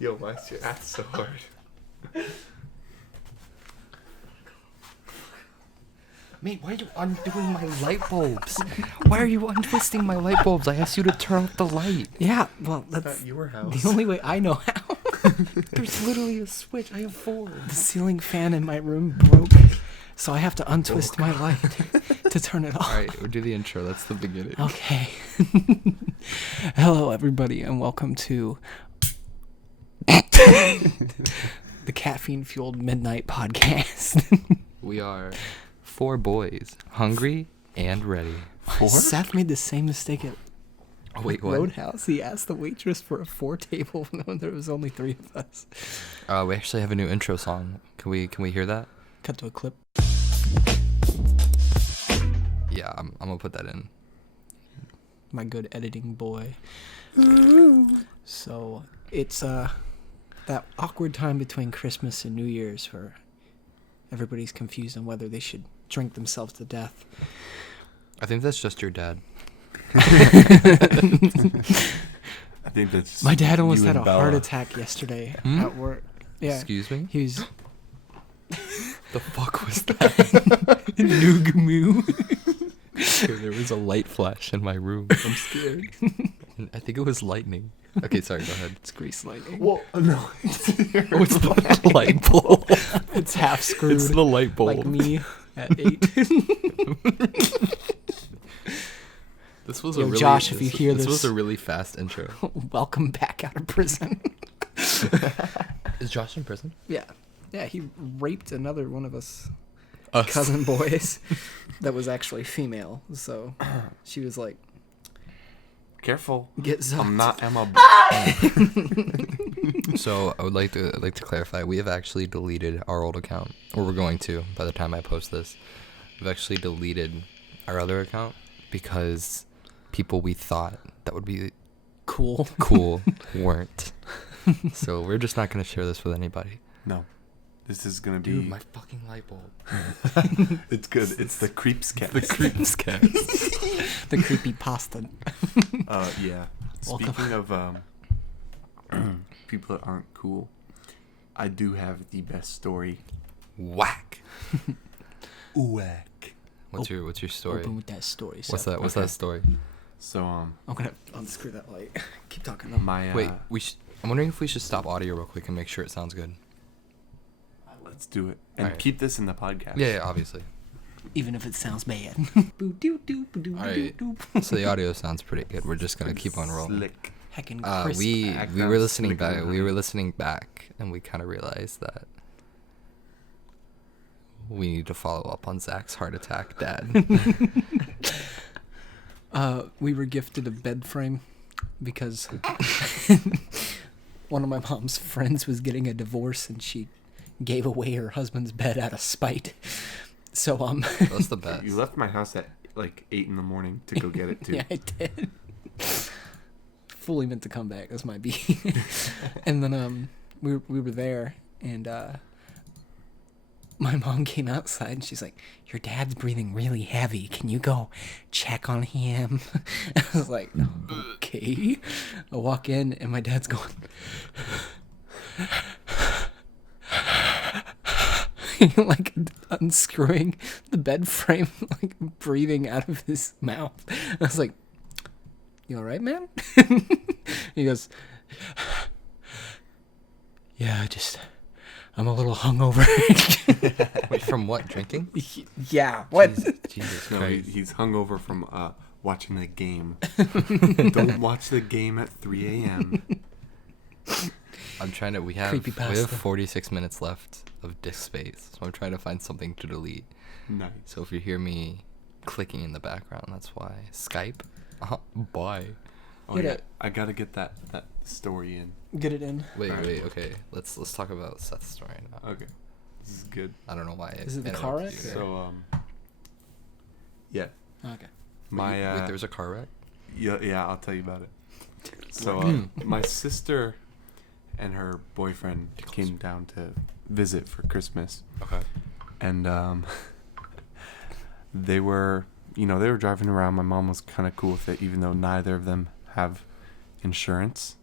Yo, why's your ass so hard? Mate, why are you undoing my light bulbs? Why are you untwisting my light bulbs? I asked you to turn off the light. Yeah, well, At that's your house. the only way I know how. There's literally a switch. I have 4. The ceiling fan in my room broke, so I have to untwist my light to turn it off. All right, we'll do the intro. That's the beginning. Okay. Hello, everybody, and welcome to the Caffeine-Fueled Midnight Podcast. We are 4 boys, hungry and ready. 4? Seth made the same mistake at Oh, wait, what? Roadhouse. He asked the waitress for a 4 table when there was only 3 of us. We actually have a new intro song. Can we hear that? Cut to a clip. Yeah, I'm gonna put that in. My good editing boy. So it's that awkward time between Christmas and New Year's where everybody's confused on whether they should drink themselves to death. I think that's just your dad. I think that's My dad almost you had and a heart Bella. attack yesterday Hmm? at work. Yeah, Excuse me? he was The fuck was that? Noog moo. There was a light flash in my room. I'm scared. I think it was lightning. Okay, sorry, go ahead. It's grease lightning. Well, no. Oh, it's the light bulb. It's half screwed. It's the light bulb. like me at 8. This was Yo, a really, Josh, if you hear this was this- a really fast intro. Welcome back out of prison. Is Josh in prison? Yeah, he raped another one of us Us. cousin boys that was actually female. So she was like, Careful. "Get zucked." I'm not Emma. So I would like to clarify. We have actually deleted our old account, or we're going to by the time I post this. We've actually deleted our other account because people we thought that would be Cool. weren't. So we're just not gonna share this with anybody. No. This is gonna be. Dude, my fucking light bulb. It's good. It's the creeps cast. The creeps cast. The creepy pasta. Yeah. Welcome. Speaking of people that aren't cool, I do have the best story. Whack. Whack. What's your story? Open with that story. What's Seth. that? What's Okay. that story? So I'm gonna unscrew that light. Keep talking though. my Wait, I'm wondering if we should stop audio real quick and make sure it sounds good. let's do it and Alright. keep this in the podcast. Yeah, obviously. Even if it sounds bad. Alright. So the audio sounds pretty good. We're just gonna keep on rolling. Slick. Heckin' crisp. We Background were listening slicker back. than We honey. were listening back, and we kind of realized that we need to follow up on Zach's heart attack, Dad. We were gifted a bed frame because one of my mom's friends was getting a divorce and she gave away her husband's bed out of spite. So That's the best. You left my house at like 8 in the morning to go get it too. yeah, I did. Fully meant to come back. That's my B. And then we were there, and my mom came outside, and she's like, "Your dad's breathing really heavy. Can you go check on him?" I was like, "Okay." I walk in, and my dad's going, like unscrewing the bed frame, like breathing out of his mouth. I was like, "You all right, man?" He goes, "Yeah, I'm a little hungover." Wait, from what? Drinking? Yeah, what? Jesus No, Christ. he's hungover from watching the game. Don't watch the game at 3 a.m. I'm trying to. We have Creepypasta. 46 minutes left of disk space, so I'm trying to find something to delete. Nice. So if you hear me clicking in the background, that's why. Skype. Bye. Oh, Get yeah. it. I gotta get that story in. Get it in. Wait. Alright. Okay. Let's talk about Seth's story now. Okay. This is good. I don't know why. Is it the car interrupted wreck? you. So yeah. Okay. My Wait, there was a car wreck? yeah, I'll tell you about it. So my sister and her boyfriend came down to visit for Christmas, Okay. and they were driving around. My mom was kind of cool with it, even though neither of them have insurance.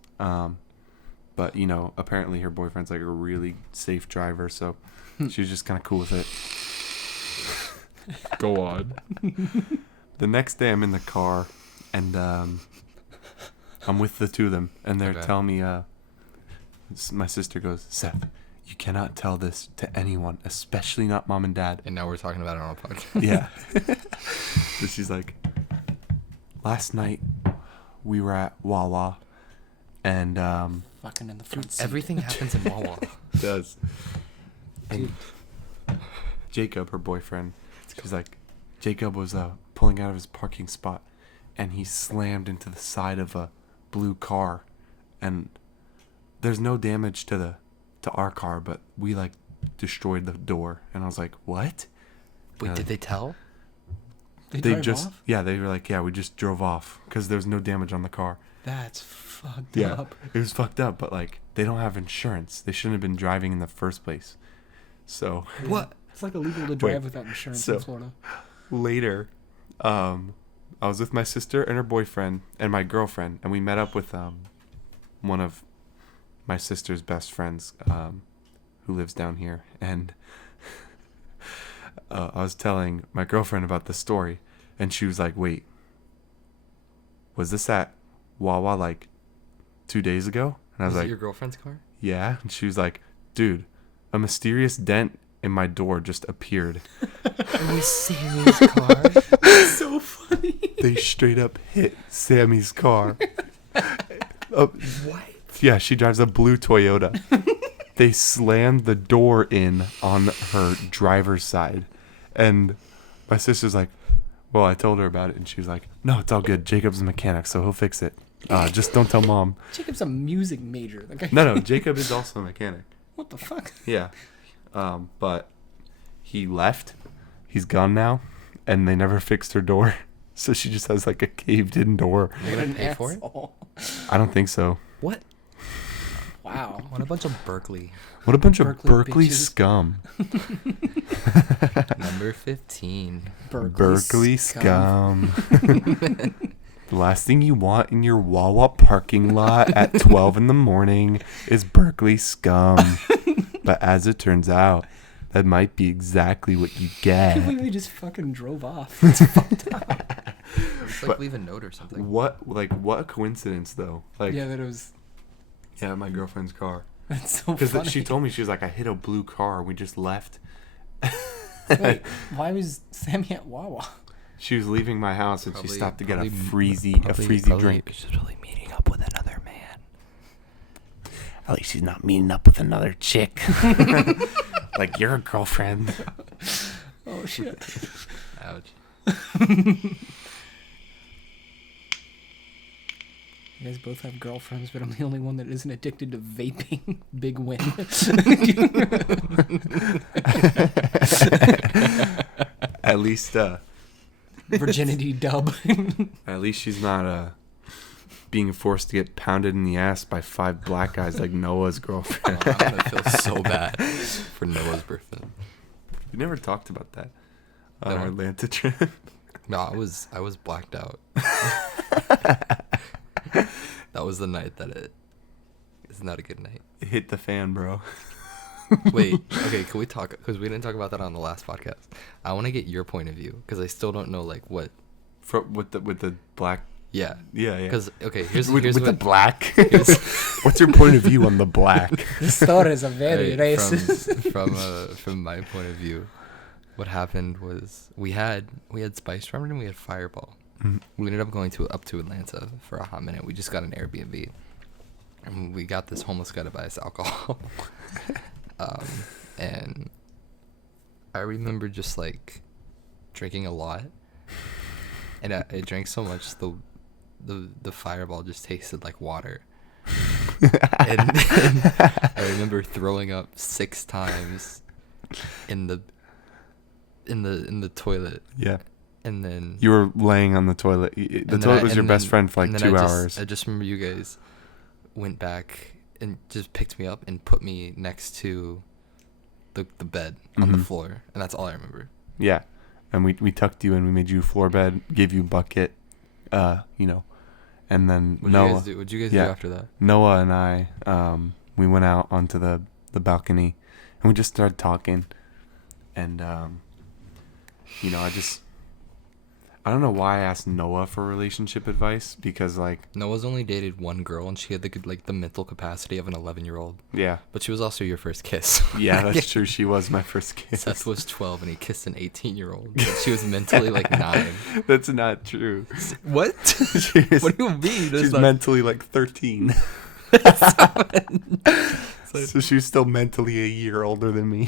But apparently her boyfriend's like a really safe driver, so she was just kind of cool with it. Go on. The next day, I'm in the car, and I'm with the two of them, and they're telling me, my sister goes, Seth, you cannot tell this to anyone, especially not mom and dad. And now we're talking about it on a podcast. Yeah. So she's like, last night we were at Wawa, and Fucking in the front seat. Everything happens in Wawa. it does. And Jacob, her boyfriend, she's like, Jacob was pulling out of his parking spot, and he slammed into the side of a blue car, and there's no damage to our car, but we like destroyed the door. And I was like, what? Wait, did they tell? They They drive just off? yeah, they were like, yeah, we just drove off because there was no damage on the car. That's fucked Yeah, up. it was fucked up, but like they don't have insurance. They shouldn't have been driving in the first place. So What? It's like illegal to drive without insurance in Florida. later, I was with my sister and her boyfriend and my girlfriend, and we met up with one of my sister's best friends who lives down here, and I was telling my girlfriend about the story, and she was like, wait, was this at Wawa like 2 days ago? And I was Was it like, your girlfriend's car? yeah. And she was like, dude, a mysterious dent in my door just appeared. It was Sammy's car. That's so funny. They straight up hit Sammy's car. What? Yeah, she drives a blue Toyota. They slammed the door in on her driver's side. And my sister's like, well, I told her about it. And she was like, no, it's all good. Jacob's a mechanic, so he'll fix it. Just don't tell mom. Jacob's a music major. That guy. No, Jacob is also a mechanic. What the fuck? Yeah. But he left. He's gone now. And they never fixed her door. So she just has like a caved-in door. You're gonna pay for it? Asshole. I don't think so. What? Wow. What a bunch of Berkeley. What a bunch of Berkeley Berkeley bitches. scum. Number 15. Berkeley scum. The last thing you want in your Wawa parking lot at 12 in the morning is Berkeley scum. But as it turns out, that might be exactly what you I can't believe get. they just fucking drove off. It's fucked up. Just like leave a note or something. What a coincidence, though. Like, Yeah, that it was. yeah, my girlfriend's car. That's so Because funny. she told me, she was like, I hit a blue car. We just left. Wait, why was Sammy at Wawa? She was leaving my house and she Probably- stopped to get a probably- freezy drink. She's probably meeting up with another man. At least she's not meeting up with another chick. Like your girlfriend. Oh shit. Ouch. You guys both have girlfriends, but I'm the only one that isn't addicted to vaping. Big win. At least Virginity dub. at least she's not being forced to get pounded in the ass by 5 black guys like Noah's girlfriend. Oh, I'm gonna feel so bad for Noah's birthday. We never talked about that on No. our Atlanta trip. No, I was blacked out. That was the night that it is not a good night. It hit the fan, bro. Wait, okay, can we talk? Because we didn't talk about that on the last podcast. I want to get your point of view because I still don't know like what. With the black. Yeah. Yeah. Because okay, here's with the what. black. What's your point of view on the black? This story is a very Right, racist. from my point of view, what happened was we had Spice Rum and we had Fireball. Mhm. We ended up going up to Atlanta for a hot minute. We just got an Airbnb, and we got this homeless guy to buy us alcohol. And I remember just like drinking a lot, and I drank so much the Fireball just tasted like water. and I remember throwing up 6 times in the toilet, Yeah. and then You were laying on the toilet. The toilet was your best friend for like and 2 then hours. I just remember you guys went back and just picked me up and put me next to the bed on the Mhm. floor, and that's all I remember. Yeah. And we tucked you in. We made you a floor bed, gave you a bucket, and then What'd Noah. you guys do? What'd you guys do Yeah. after that? Noah and I, we went out onto the balcony, and we just started talking, and you know, I don't know why I asked Noah for relationship advice, because like, Noah's only dated one girl, and she had the mental capacity of an 11-year-old. yeah, But she was also your first kiss. yeah, that's true. She was my first kiss. Seth was 12, and he kissed an 18-year-old. But she was mentally like 9. That's not true. What? She's- What do you mean? That's She's not- mentally like 13. So she's still mentally a year older than me.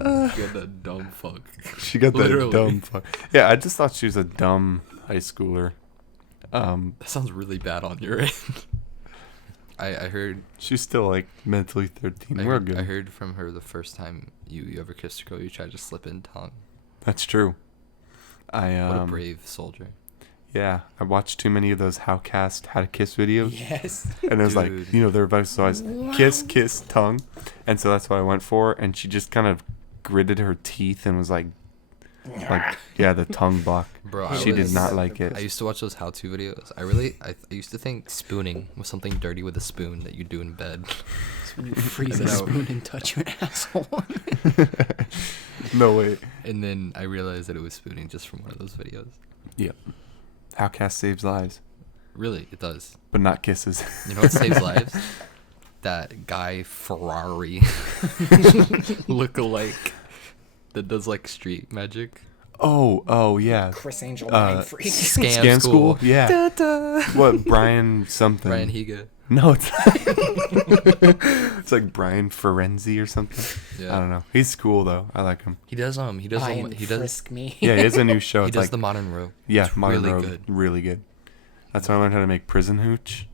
You're the dumb fuck. She got that Literally. dumb fuck. Yeah, I just thought she was a dumb high schooler. That sounds really bad on your end. I heard. She's still like mentally 13. I We're heard, good. I heard from her the first time you ever kissed a girl, you tried to slip in tongue. That's true. What a brave soldier. Yeah, I watched too many of those Howcast How to Kiss videos. Yes. And it was like, Dude. you know, their advice was always kiss, kiss, tongue. And so that's what I went for. And she just kind of gritted her teeth and was like, yeah, the tongue block. Bro, She did was- not like it. I used to watch those how-to videos. I used to think spooning was something dirty with a spoon that you do in bed. When you freeze a No. spoon and touch your asshole. No way. And then I realized that it was spooning just from one of those videos. Yep. Howcast saves lives, Really, it does. but not kisses. You know what saves lives? That guy Ferrari look-alike that does like street magic. Oh, yeah. Chris Angel Uh, mind freak. Scam school. Yeah. Da-da. What, Brian something? Brian Higa. No, it's not. It's like Brian Ferenzi or something. Yeah. I don't know. He's cool though. I like him. He does Brian he does frisk me. Yeah, he has a new show. he It's does like the Modern Rogue. yeah, It's Modern really Rogue, good. really good. That's when I learned how to make prison hooch.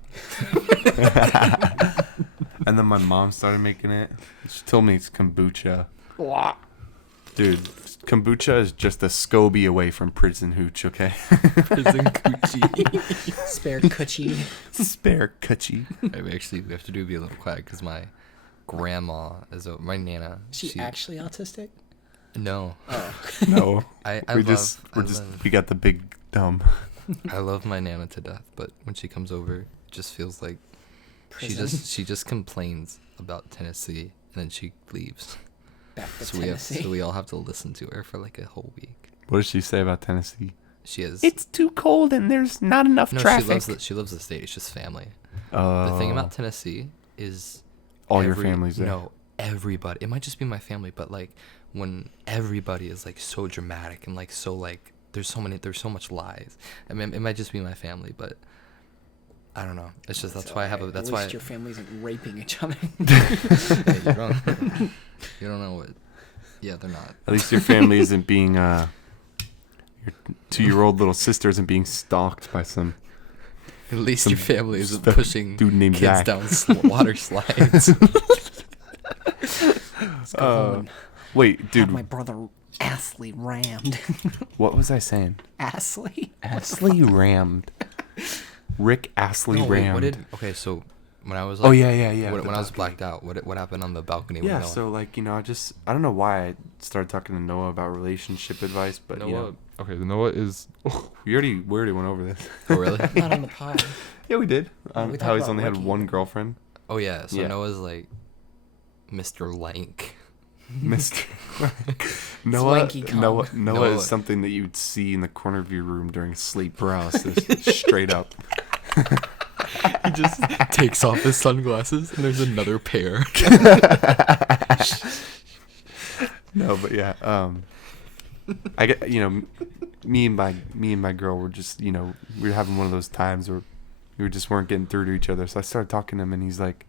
And then my mom started making it. She told me it's kombucha. Dude, kombucha is just a SCOBY away from prison hooch, okay? Prison coochie. Spare coochie. Spare coochie. We have to be a little quiet because my grandma my nana. She actually autistic? No. Oh. No. I We got the big dumb. I love my nana to death, but when she comes over, it just feels like Prison. she just complains about Tennessee and then she leaves. Back to So Tennessee. we all have to listen to her for like a whole week. What does she say about Tennessee? She has too cold and there's not enough no. She loves the state. It's just family. The thing about Tennessee is all your family's there. No, everybody. It might just be my family, but like when everybody is like so dramatic and like so like there's so much lies. I mean, it might just be my family, but I don't know. It's just that's why I have a. That's At why. least your family isn't raping each other. Hey, you don't. You don't know what. Yeah, they're not. At least your family isn't being your 2-year-old little sister isn't being stalked by some At least Some your family isn't stuff- pushing dude named kids Zach. down water slides. Let's go home and Wait, have dude, my brother Astley rammed. what was I saying? Astley? Astley rammed. Rick Astley No, wait, rammed. okay, so when I was Oh like, yeah. when the I was balcony. blacked out, what happened on the balcony? with Yeah, Noah? so like, you know, I don't know why I started talking to Noah about relationship advice, but you know, Okay, Noah is. we already went over this. Oh really? Not on the pod. Yeah, we did. We How talked he's about only had Ricky. one girlfriend. Oh yeah. So Yeah. Noah's like Mr. Lank. Mr. Noah, Lanky cum. Noah Noah. is something that you'd see in the corner of your room during sleep paralysis. Straight up. He just takes off his sunglasses and there's another pair. No, but yeah, I get, you know, me and my girl were just, you know, we were having one of those times where we just weren't getting through to each other. So I started talking to him, and he's like,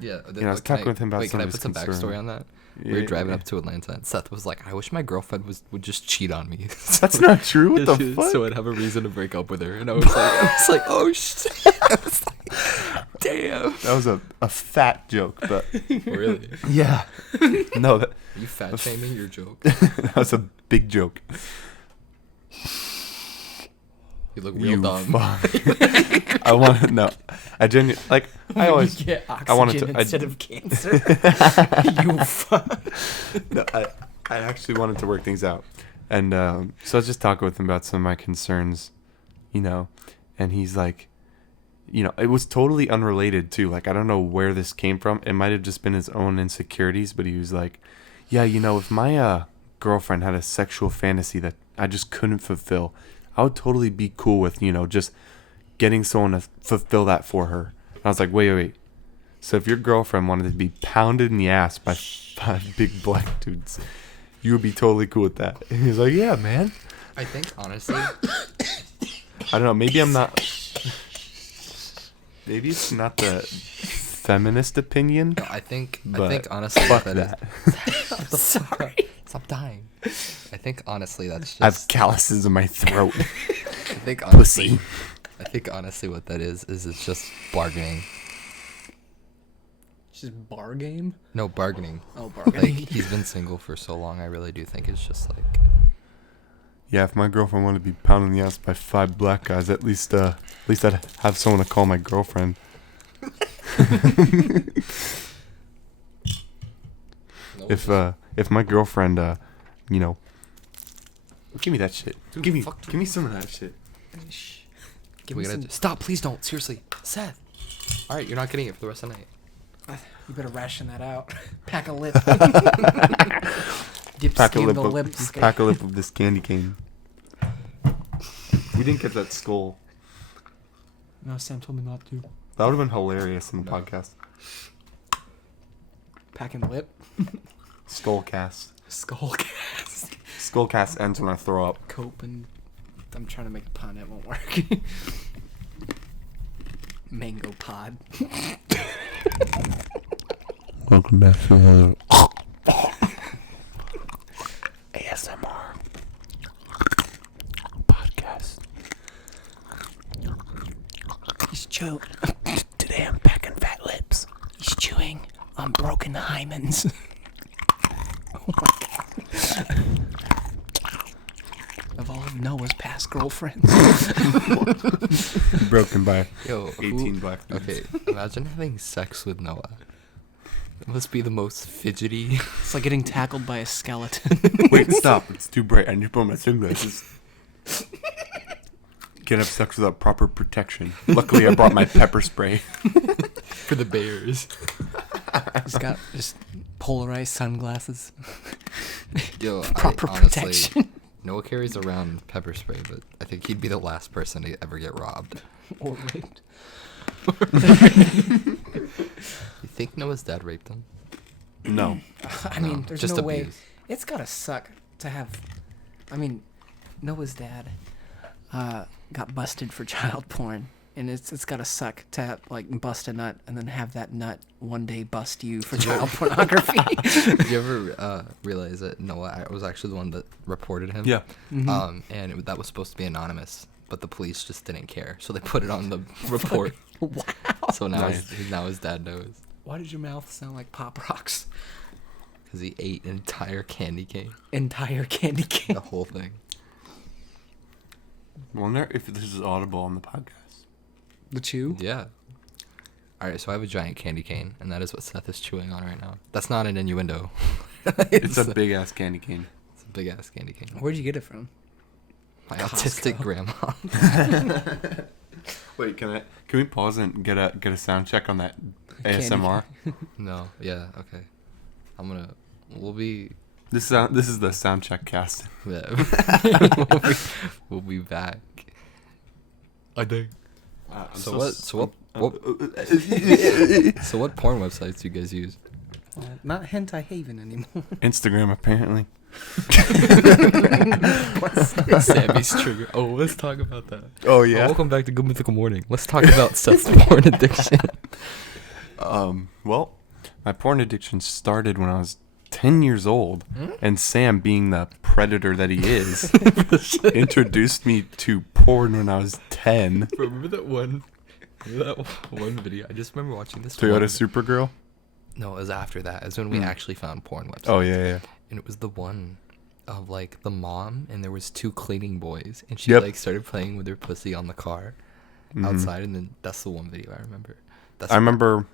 Yeah. You know, I was talking with him about wait, some can of I his put some concerns. backstory on that? We were driving up to Atlanta and Seth was like, I wish my girlfriend would just cheat on me. That's not true. What the fuck? So I'd have a reason to break up with her. And I was like, oh shit. I was like, damn. That was a fat joke, but Really? yeah, no, that Are you fat shaming your joke? that was a big joke. You look real You dumb. fuck. I want to know. I genuinely like. I always. get I wanted oxygen to- I- instead of cancer. You fuck. No, I actually wanted to work things out, and so I was just talking with him about some of my concerns you know, and he's like, you know, it was totally unrelated too. Like, I don't know where this came from. It might have just been his own insecurities, but he was like, yeah, you know, if my girlfriend had a sexual fantasy that I just couldn't fulfill, I would totally be cool with, you know, just getting someone to fulfill that for her. And I was like, wait. So if your girlfriend wanted to be pounded in the ass by 5 big black dudes, you would be totally cool with that. And he's like, yeah, man. I think honestly, I don't know. Maybe I'm not. Maybe it's not the feminist opinion. no, I think But honestly fuck that that. is. Sorry. Stop dying. I think honestly that's just. I have calluses in my throat. I think honestly. Pussy. I think honestly what that is it's just bargaining. It's just bar game. No bargaining. Oh, Like bargaining. he's been single for so long. I really do think it's just like. Yeah, if my girlfriend wanted to be pounded in the ass by 5 black guys, at least I'd have someone to call my girlfriend. If my girlfriend, you know, give me that shit. Dude, Give fuck me some of that shit. Shh. Give we me gotta some. stop. Please don't. Seriously, Seth. All right, you're not getting it for the rest of the night. You better ration that out. Pack a lip. Dip Pack a skin lip the of lips. pack a lip of this candy cane. We didn't get that skull. No, Sam told me not to. That would have been hilarious in the No. podcast. Packing the lip. Skullcast. Skull cast. Skullcast ends when I throw up. Cope and I'm trying to make a pun. It won't work. Mango pod. Welcome back to another ASMR podcast. He's chewing. Today I'm packing fat lips. He's chewing on broken hymens. Oh my god. Of all of Noah's past girlfriends. Broken by Yo, 18 black dudes. Okay, imagine having sex with Noah. It must be the most fidgety. It's like getting tackled by a skeleton. Wait, stop. It's too bright. I need to put on my sunglasses. Can't have sex without proper protection. Luckily, I brought my pepper spray. For the bears. He's got just polarized sunglasses. Yo, Proper honestly, protection. Noah carries around pepper spray, but I think he'd be the last person to ever get robbed. Or raped. You think Noah's dad raped him? No. I No, mean, there's just no way. abuse. It's gotta suck to have. I mean, Noah's dad got busted for child porn, and it's gotta suck to have, like, bust a nut and then have that nut one day bust you for child pornography. Did you ever realize that Noah was actually the one that reported him? Yeah. Mhm. And that was supposed to be anonymous, but the police just didn't care, so they put it on the report. Wow. So now, Nice. now his dad knows. Why did your mouth sound like Pop Rocks? Because he ate an entire candy cane. Entire candy cane. The whole thing. Wonder if this is audible on the podcast. The chew? Yeah. Alright, so I have a giant candy cane, and that is what Seth is chewing on right now. That's not an innuendo. It's a big ass candy cane. It's a big ass candy cane. Where'd you get it from? My Costco. autistic grandma. Wait, can we pause and get a sound check on that ASMR? No, yeah, okay. We'll be This is the sound check cast. yeah. we'll be back. I think. So what porn websites do you guys use? Not Hentai Haven anymore. Instagram apparently. Sammy's trigger. Oh, let's talk about that. Oh Oh, welcome back to Good Mythical Morning. Let's talk about Seth's porn addiction. Well, my porn addiction started when I was 10 years old, and Sam, being the predator that he is, introduced me to porn when I was 10. Remember that one video? I just remember watching this Toyota one. Supergirl? No, it was after that. It was when we actually found porn websites. Oh, yeah. And it was the one of, like, the mom, and there was 2 cleaning boys, and she, Yep. like, started playing with her pussy on the car outside, and then that's the one video I remember. That's I remember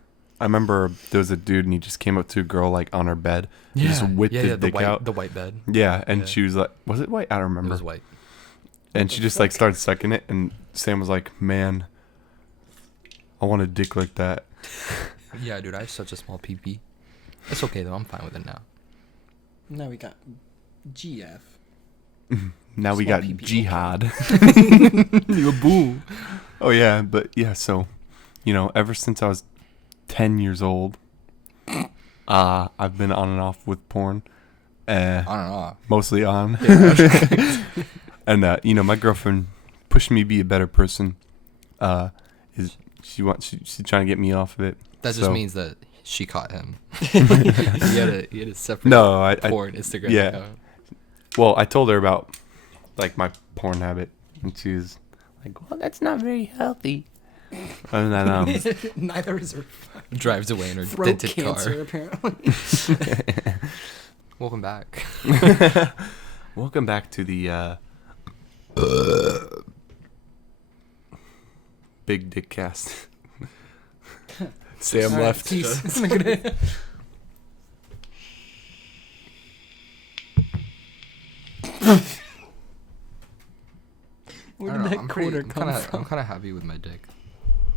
there was a dude and he just came up to a girl, like, on her bed. He just whipped his dick out. the white bed. Yeah, and Yeah. she was like, was it white? I don't remember. It was white. And she just like started sucking it, and Sam was like, "Man, I want a dick like that." Yeah, dude, I have such a small PP. It's okay though. I'm fine with it now. Now we got GF. Now we Small got PP. jihad. Boom. Oh yeah, but yeah, so ever since I was 10 years old, I've been on and off with porn. On and off. Mostly on. And my girlfriend pushed me to be a better person. She's trying to get me off of it. That just So- means that she caught him. he had a separate No, I porn Instagram yeah. account. well, I told her about like my porn habit, and she was like, "Well, that's not very healthy." And then Neither is her Drives away in her throat dented cancer, car. apparently. Welcome back. welcome back to the Big Dick Cast. Sam All right, left. peace. Where I did don't know, that I'm quarter I'm come kinda, from? I'm kind of happy with my dick.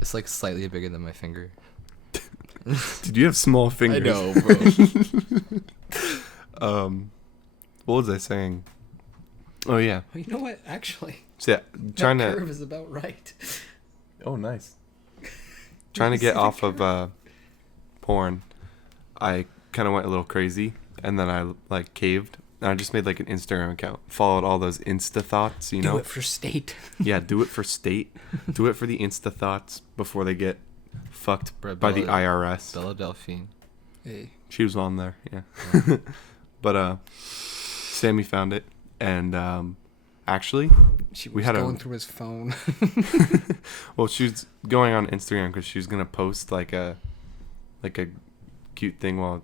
It's like slightly bigger than my finger. Did you have small fingers? bro. What was I saying? Oh yeah. Well, you know what? Actually, So yeah, trying that to. curve is about right. Oh, nice. Trying to get off of porn. I kind of went a little crazy, and then I like caved, and I just made like an Instagram account. Followed all those Insta thoughts, you Do know. it for state. Yeah, do it for state. Do it for the Insta thoughts before they get fucked Bro, by the Bella- IRS. Bella Delphine. Hey, She was on there, yeah. But Sammy found it, and actually, she was We had a- going through his phone. well, she was going on Instagram because she was gonna post like a cute thing while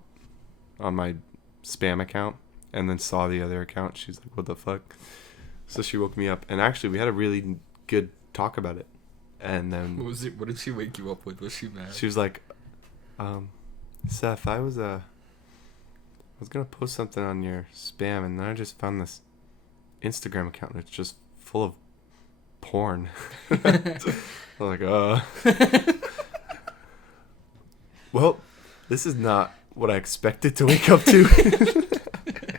on my spam account, and then saw the other account. She's like, "What the fuck?" So she woke me up, and actually, we had a really good talk about it. And then What was it? What did she wake you up with? Was she mad? she was like, "Seth, I was gonna post something on your spam, and then I just found this Instagram account, and it's just full of porn." I'm like, well, this is not what I expected to wake up to.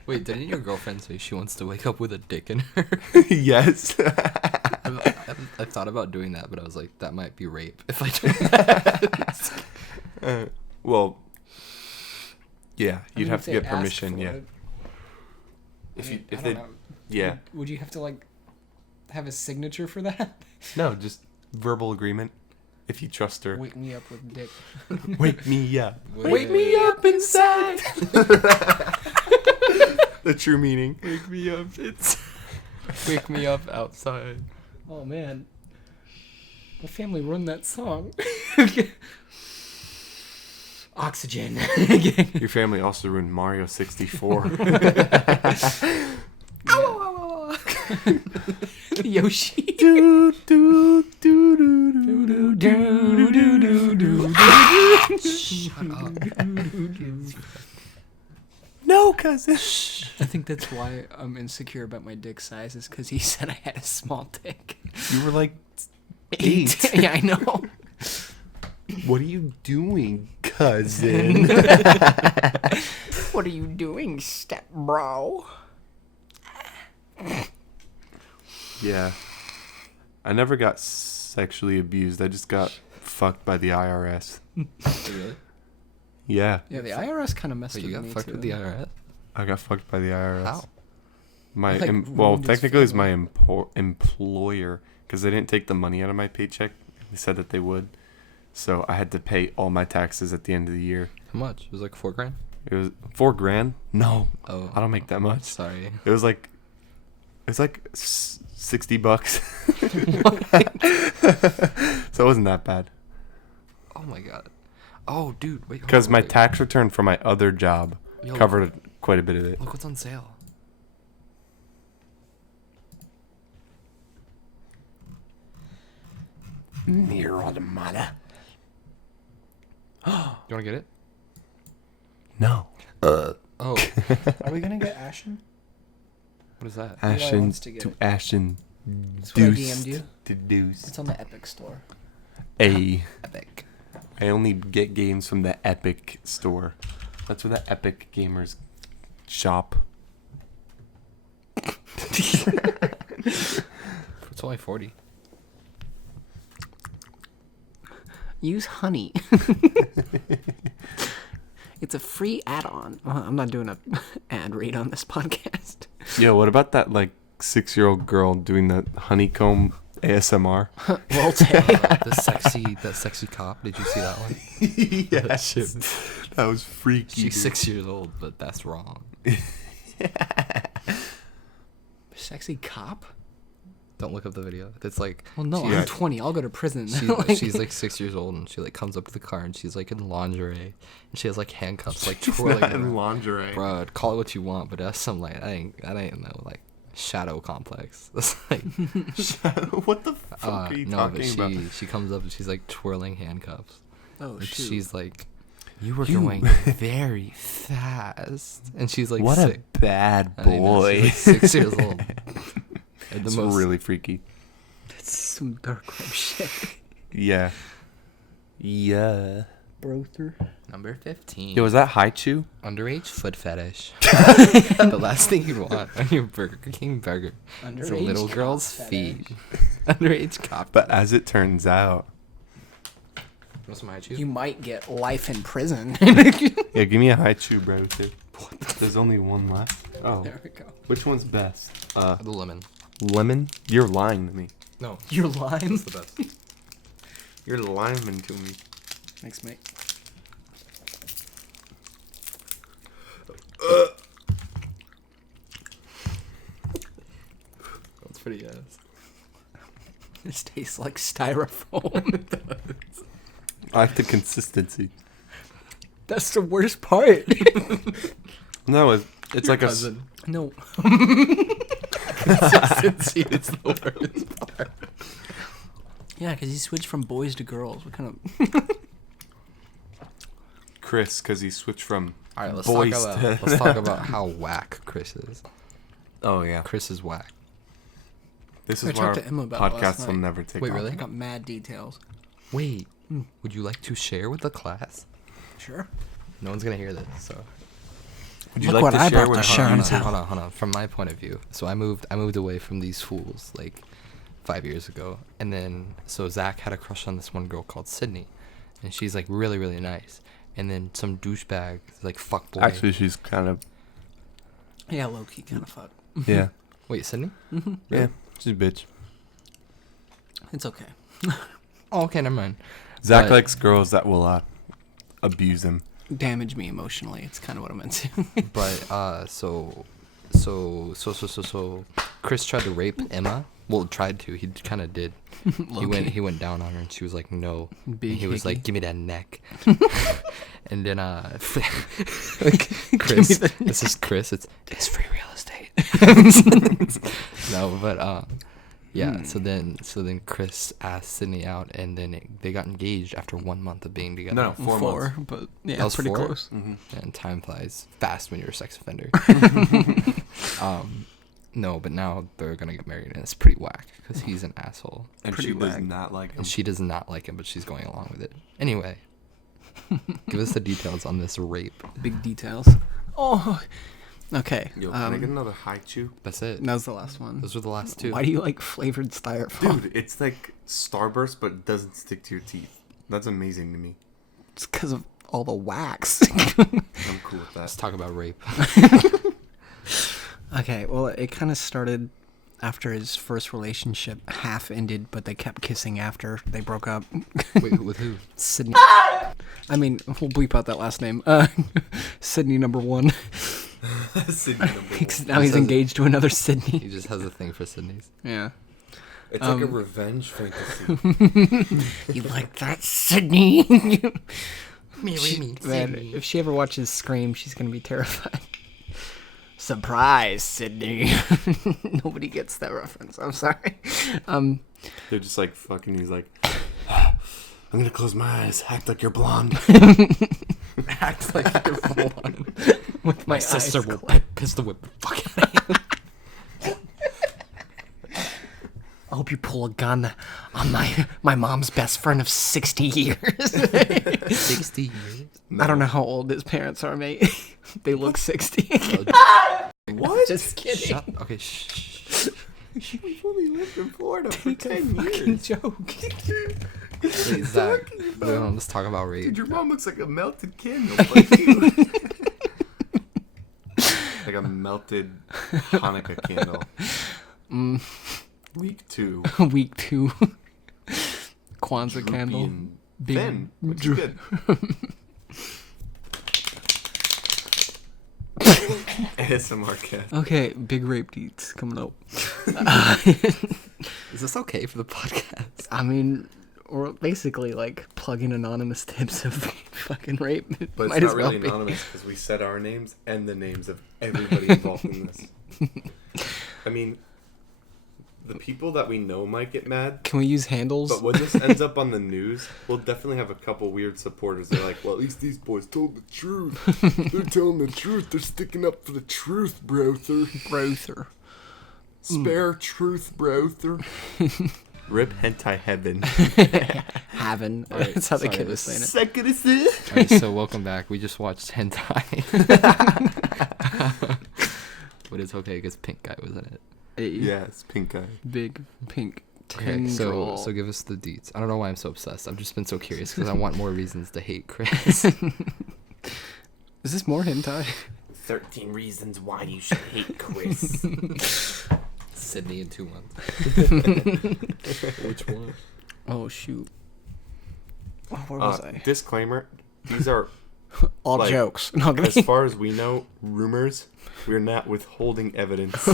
Wait, didn't your girlfriend say she wants to wake up with a dick in her? Yes. I thought about doing that, but I was like, that might be rape if I do that. Well, yeah, I you'd mean, have if to they get ask permission. for Yeah. it, If I you mean, if I they don't know. yeah Would you have to like have a signature for that? no just verbal agreement. If you trust her. Wake me up with dick. Wake me up. Wake me up inside. The true meaning. Wake me up. It's wake me up outside. Oh man, the family run that song. Oxygen. Your family also ruined Mario 64. Yoshi. do, do, do, do, do, do, do. Shut up. No, cousin. I think that's why I'm insecure about my dick size, is because he said I had a small dick. You were like 8. Yeah, I know. What are you doing, cousin? What are you doing, step bro? Yeah. I never got sexually abused. I just got fucked by the IRS. Really? Yeah. Yeah, the IRS kind of messed Wait, with you got me fucked too. with the IRS? I got fucked by the IRS. How? My Like, well, ruined his technically, it's my family. employer because they didn't take the money out of my paycheck. They said that they would, so I had to pay all my taxes at the end of the year. How much? It was like $4,000. It was $4,000. No, Oh, I don't make that much. sorry. It was like, it's like $60. So it wasn't that bad. Oh my god. Oh, dude, wait. hold Because on, my wait. tax return for my other job Yo, covered quite a bit of it. Look what's on sale. Near Automata. You wanna get it? No. Oh, Are we gonna get Ashen? what is that? Eli Ashen wants to get to it. Ashen. That's what I DM'd you. Deduced. It's on the Epic store. Epic. I only get games from the Epic store. That's where the Epic gamers shop. It's only 40. Use honey. It's a free add-on. I'm not doing a ad read on this podcast. Yo, what about that like 6-year-old girl doing the honeycomb ASMR? Roll tape. That sexy cop. Did you see that one? Yes. That was freaky. She's dude. 6 years old, but that's wrong. Sexy cop? Don't look up the video. It's like, Well, no, Yeah. I'm 20. I'll go to prison. she's like 6 years old, and she like comes up to the car, and she's like in lingerie, and she has like handcuffs, like twirling. Not in around. lingerie. Bro, call it what you want, but that's some like that ain't no like shadow complex. That's like What the fuck are you no, talking but about? she comes up and she's like twirling handcuffs. Oh, And shoot. she's like, "You were You- going very fast," and she's like, What sick. a bad I know, boy. she's like 6 years old. And the It's most really freaky. That's some dark web shit. Yeah. Yeah. Brother. number 15. Yo, was that Haichu? Underage foot fetish. The last thing you want on your Burger King burger is a Underage little cop girl's fetish. feet. Underage cop. But as it turns out, What's my chew? You might get life in prison. yeah, give me a Haichu, bro. Too. There's only one left. Oh, There we go. which one's best? The lemon. Lemon. You're lying to me. No, Your lime. it's the best. You're lying to me. Thanks, mate. That's pretty ass. This tastes like styrofoam. I like the consistency. That's the worst part. No, it's like Cousin. No. Consistency is the worst part. Yeah, because he switched from boys to girls. What kind of... Chris, because he switched from All right, boys let's talk about how whack Chris is. Oh yeah, Chris is whack. this I is why our talked to Emma about it last podcasts will night. never take Wait, off. really? I got mad details. Wait, would you like to share with the class? Sure. No one's gonna hear this, so. Would you Look like what to I share brought with to her? Sharon's house. Hold on. From my point of view, so I moved away from these fools like 5 years ago, and then so Zach had a crush on this one girl called Sydney, and she's like really really nice, and then some douchebag like fuckboy. Actually, she's kind of Yeah, low-key kind of fuck. yeah, Wait, Sydney? yeah. She's a bitch. It's okay. Oh, okay, never mind. Zach But- likes girls that will abuse him. Damage me emotionally. It's kind of what I meant to. But so Chris tried to rape Emma. Well, tried to. He kind of did. He went down on her, and she was like, "No." Big And he was hickey. like, "Give me that neck." And then Chris, this is Chris. It's free real estate. No, but yeah. So then Chris asked Sydney out, and then they got engaged after 1 month of being together. No, 4 months. but yeah, That was pretty 4? close. And time flies fast when you're a sex offender. No, but now they're gonna get married, and it's pretty whack because he's an asshole, And Pretty she does whack. not like him. and she does not like him, but she's going along with it. Anyway, give us the details on this rape. Big details. Oh, okay. Yo, can I get another Haichu? That's it. That was the last one. Those were the last two. Why do you like flavored styrofoam? Dude, it's like Starburst, but it doesn't stick to your teeth. That's amazing to me. It's because of all the wax. I'm cool with Let's that. talk about rape. Okay, well, it kind of started after his first relationship half ended, but they kept kissing after they broke up. Wait, with who? Sydney. I mean, we'll bleep out that last name. Sydney number 1. Sydney number one. Now he's engaged to another Sydney. He just has a thing for Sydney's. Yeah. It's like a revenge fantasy. You like that, Sydney? Marry me, Man, if she ever watches Scream, she's gonna be terrified. Surprise, Sydney. Nobody gets that reference. I'm sorry. They're just like fucking. He's like, I'm gonna close my eyes. Act like you're blonde. Act like you're one. With my Sister eyes will closed. pistol whip the fuck out of you. hope you pull a gun on my mom's best friend of 60 years. 60 years. I don't know how old his parents are, mate. They look 60. What? Just kidding. Shut. Okay. Shh. We've only lived in Florida for 10 Fucking years. joke. Wait, Zach. Wait, let's talk about rape. Dude, your mom looks like a melted candle. Like you. Like a melted Hanukkah candle. Week 2. Week 2. Kwanzaa Droopy candle. and Big thin, which is droop. good. ASMR cat. Okay, big rape deeds coming up. Is this okay for the podcast? I mean, we're basically like plugging anonymous tips of fucking rape. But Might it's as not well really be. anonymous because we said our names and the names of everybody involved in this. I mean, the people that we know might get mad, Can we use handles? but when this ends up on the news, we'll definitely have a couple weird supporters. They're like, well, at least these boys told the truth. They're telling the truth. They're sticking up for the truth, brother. Brother. Spare truth, brother. Rip hentai heaven. Having. Alright, That's how the sorry, kid was this- saying it. Second is it. Alright, so welcome back. We just watched hentai. But it's okay because Pink Guy was in it. Yes, pink eye. Big pink Okay, tendril. so give us the deets. I don't know why I'm so obsessed. I've just been so curious because I want more reasons to hate Chris. Is this more hentai? 13 reasons why you should hate Chris. Sydney in 2 months. Which one? Oh shoot. Oh, where was I? Disclaimer: these are, All like, jokes. No, I'm as kidding. far as we know, rumors. We're not withholding evidence.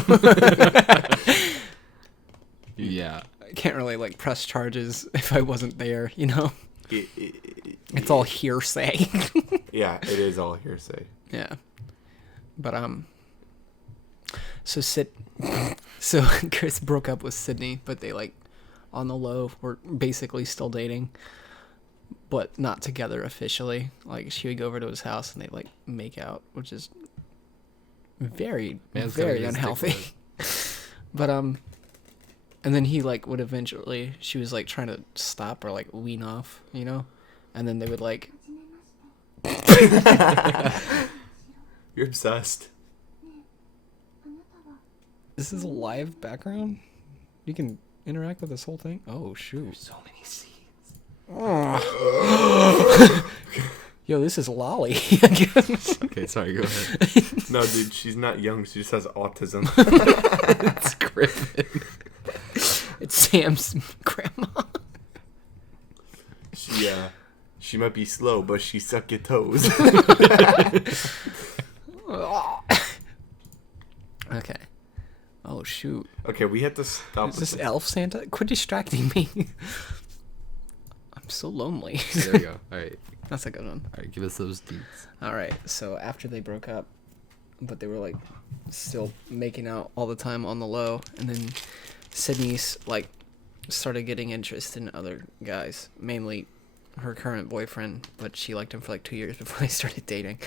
Yeah. I can't really like press charges if I wasn't there, you know? It's Yeah. all hearsay. Yeah, it is all hearsay. Yeah. But so Chris broke up with Sydney, but they like on the low were basically still dating, but not together officially. Like she would go over to his house and they like make out, which is very Yeah, it's gotta very be his dick unhealthy. But and then he like would eventually she was like trying to stop or like wean off, you know? And then they would like You're obsessed. Is this a live background? You can interact with this whole thing? Oh, shoot. So many scenes. Yo, this is Lolly. Okay, sorry, go ahead. No, dude, she's not young. She just has autism. It's Griffin. It's Sam's grandma. She might be slow, but she suck your toes. Okay. Oh, shoot. Okay, we have to stop. Is with this this. Elf Santa? Quit distracting me. I'm so lonely. There we go. All right. That's a good one. All right, give us those deets. All right. So after they broke up, but they were like still making out all the time on the low, and then Sydney's like started getting interest in other guys, mainly her current boyfriend, but she liked him for like 2 years before they started dating.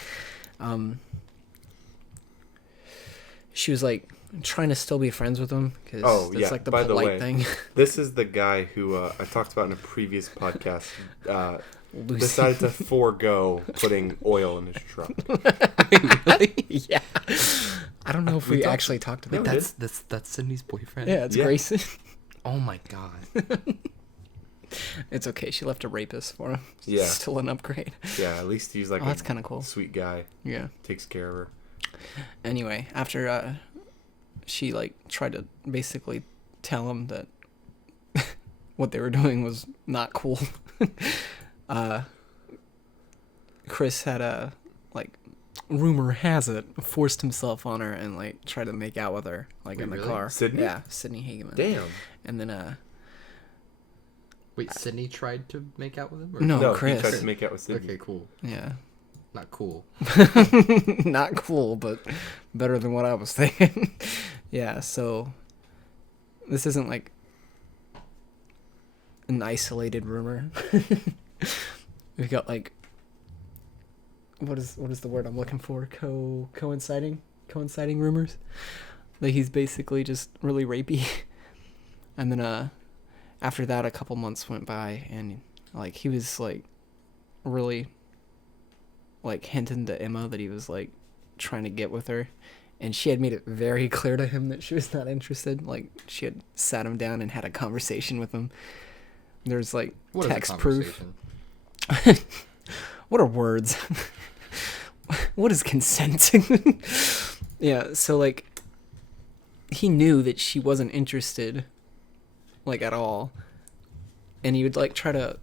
She was like trying to still be friends with him because Oh, that's yeah, like the by the polite way, thing. This is the guy who I talked about in a previous podcast. Lucy. Decided to forego putting oil in his truck. Yeah. I don't know if we talked- actually talked about No, that. That's Sydney's boyfriend. Yeah, it's Yeah. Grayson. Oh my god. It's okay. She left a rapist for him. Yeah. Still an upgrade. Yeah, at least he's like Oh, a that's kind of cool. sweet guy. Yeah. Takes care of her. Anyway, after she like tried to basically tell him that what they were doing was not cool. Chris had like rumor has it forced himself on her and like tried to make out with her like Wait, in the really? car. Sydney? Yeah, Sydney Hageman. Damn. And then Wait, Sydney tried to make out with him? Or? No. No, Chris. he tried to make out with Sydney. Okay, cool. yeah. Not cool. Not cool, but better than what I was thinking. Yeah, so this isn't like an isolated rumor. We've got like what is the word I'm looking for? Coinciding rumors. Like he's basically just really rapey. And then after that, a couple months went by, and like he was like really like hinting to Emma that he was like trying to get with her, and she had made it very clear to him that she was not interested. Like she had sat him down and had a conversation with him. There's like What is a text proof. conversation? What are words? What is consenting? Yeah, so like he knew that she wasn't interested like at all, and he would like try to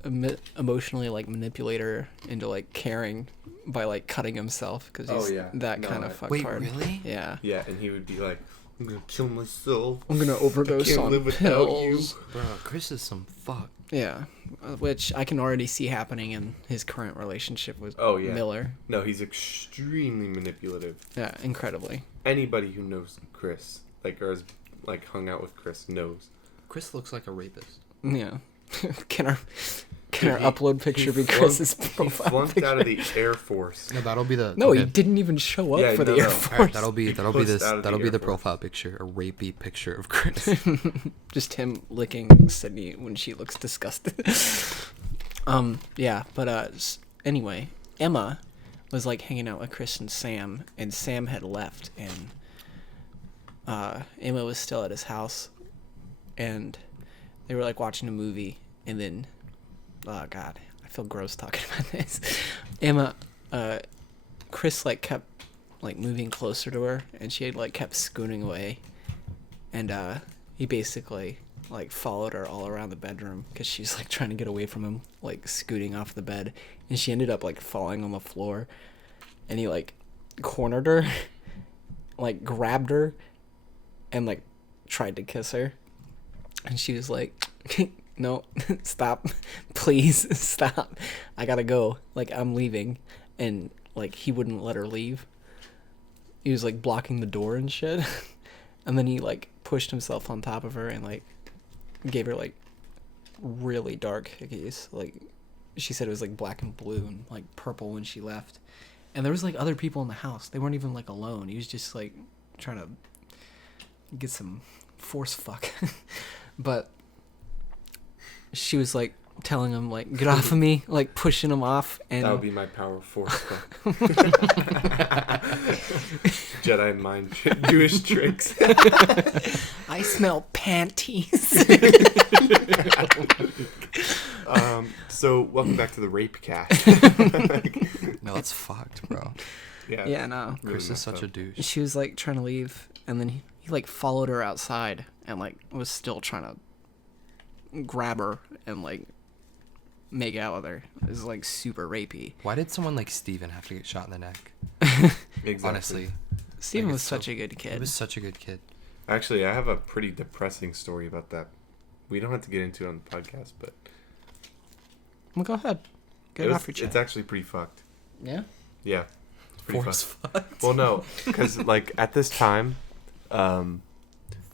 emotionally like manipulate her into like caring by like cutting himself because he's that kind of Wait, fucktard. really? Yeah. Yeah, and he would be like, I'm gonna kill myself. I'm gonna overdose can't on live without pills. Bro, Chris is some fuck. Yeah, which I can already see happening in his current relationship with Miller. No, he's extremely manipulative. Yeah, incredibly. Anybody who knows Chris, like, or has, like, hung out with Chris knows. Chris looks like a rapist. Yeah. Can our Dude, upload picture be Chris's He profile flunked picture? out of the Air Force. No, that'll be the. No, okay. he didn't even show up Yeah, for the no, Air no. Force. Alright, that'll be He this. pushed out of the That'll be Air the Force. profile picture, a rapey picture of Chris. Just him licking Sydney when she looks disgusted. Yeah, but anyway, Emma was like hanging out with Chris and Sam had left, and Emma was still at his house, and they were like watching a movie, and then, oh god, I feel gross talking about this. Emma, Chris like kept like moving closer to her, and she had like kept scooting away, and he basically like followed her all around the bedroom because she's like trying to get away from him, like scooting off the bed, and she ended up like falling on the floor, and he like cornered her, like grabbed her, and like tried to kiss her, and she was like, no, stop, please stop, I gotta go, like I'm leaving, and like he wouldn't let her leave. He was like blocking the door and shit. And then he like pushed himself on top of her and like gave her like really dark hickeys. Like she said it was like black and blue and like purple when she left. And there was like other people in the house. They weren't even like alone. He was just like trying to get some force fuck. But she was like telling him like get off of me, like pushing him off, and That would be my power of force. Jedi mind Jewish tricks. I smell panties. So welcome back to the rape cast. No, that's fucked, bro. Yeah, no. really Chris is messed such up. a douche. She was like trying to leave, and then he like followed her outside and like was still trying to grab her and like make out with her. It was like super rapey. Why did someone like Steven have to get shot in the neck? Exactly. Honestly, Steven Like, was it's such so- a good he kid. was such a good kid. Actually, I have a pretty depressing story about that. We don't have to get into it on the podcast, but Well, go ahead. Get it off your it's chest. actually pretty fucked. Yeah. Yeah, it's pretty Force fucked. Well, no, because like at this time,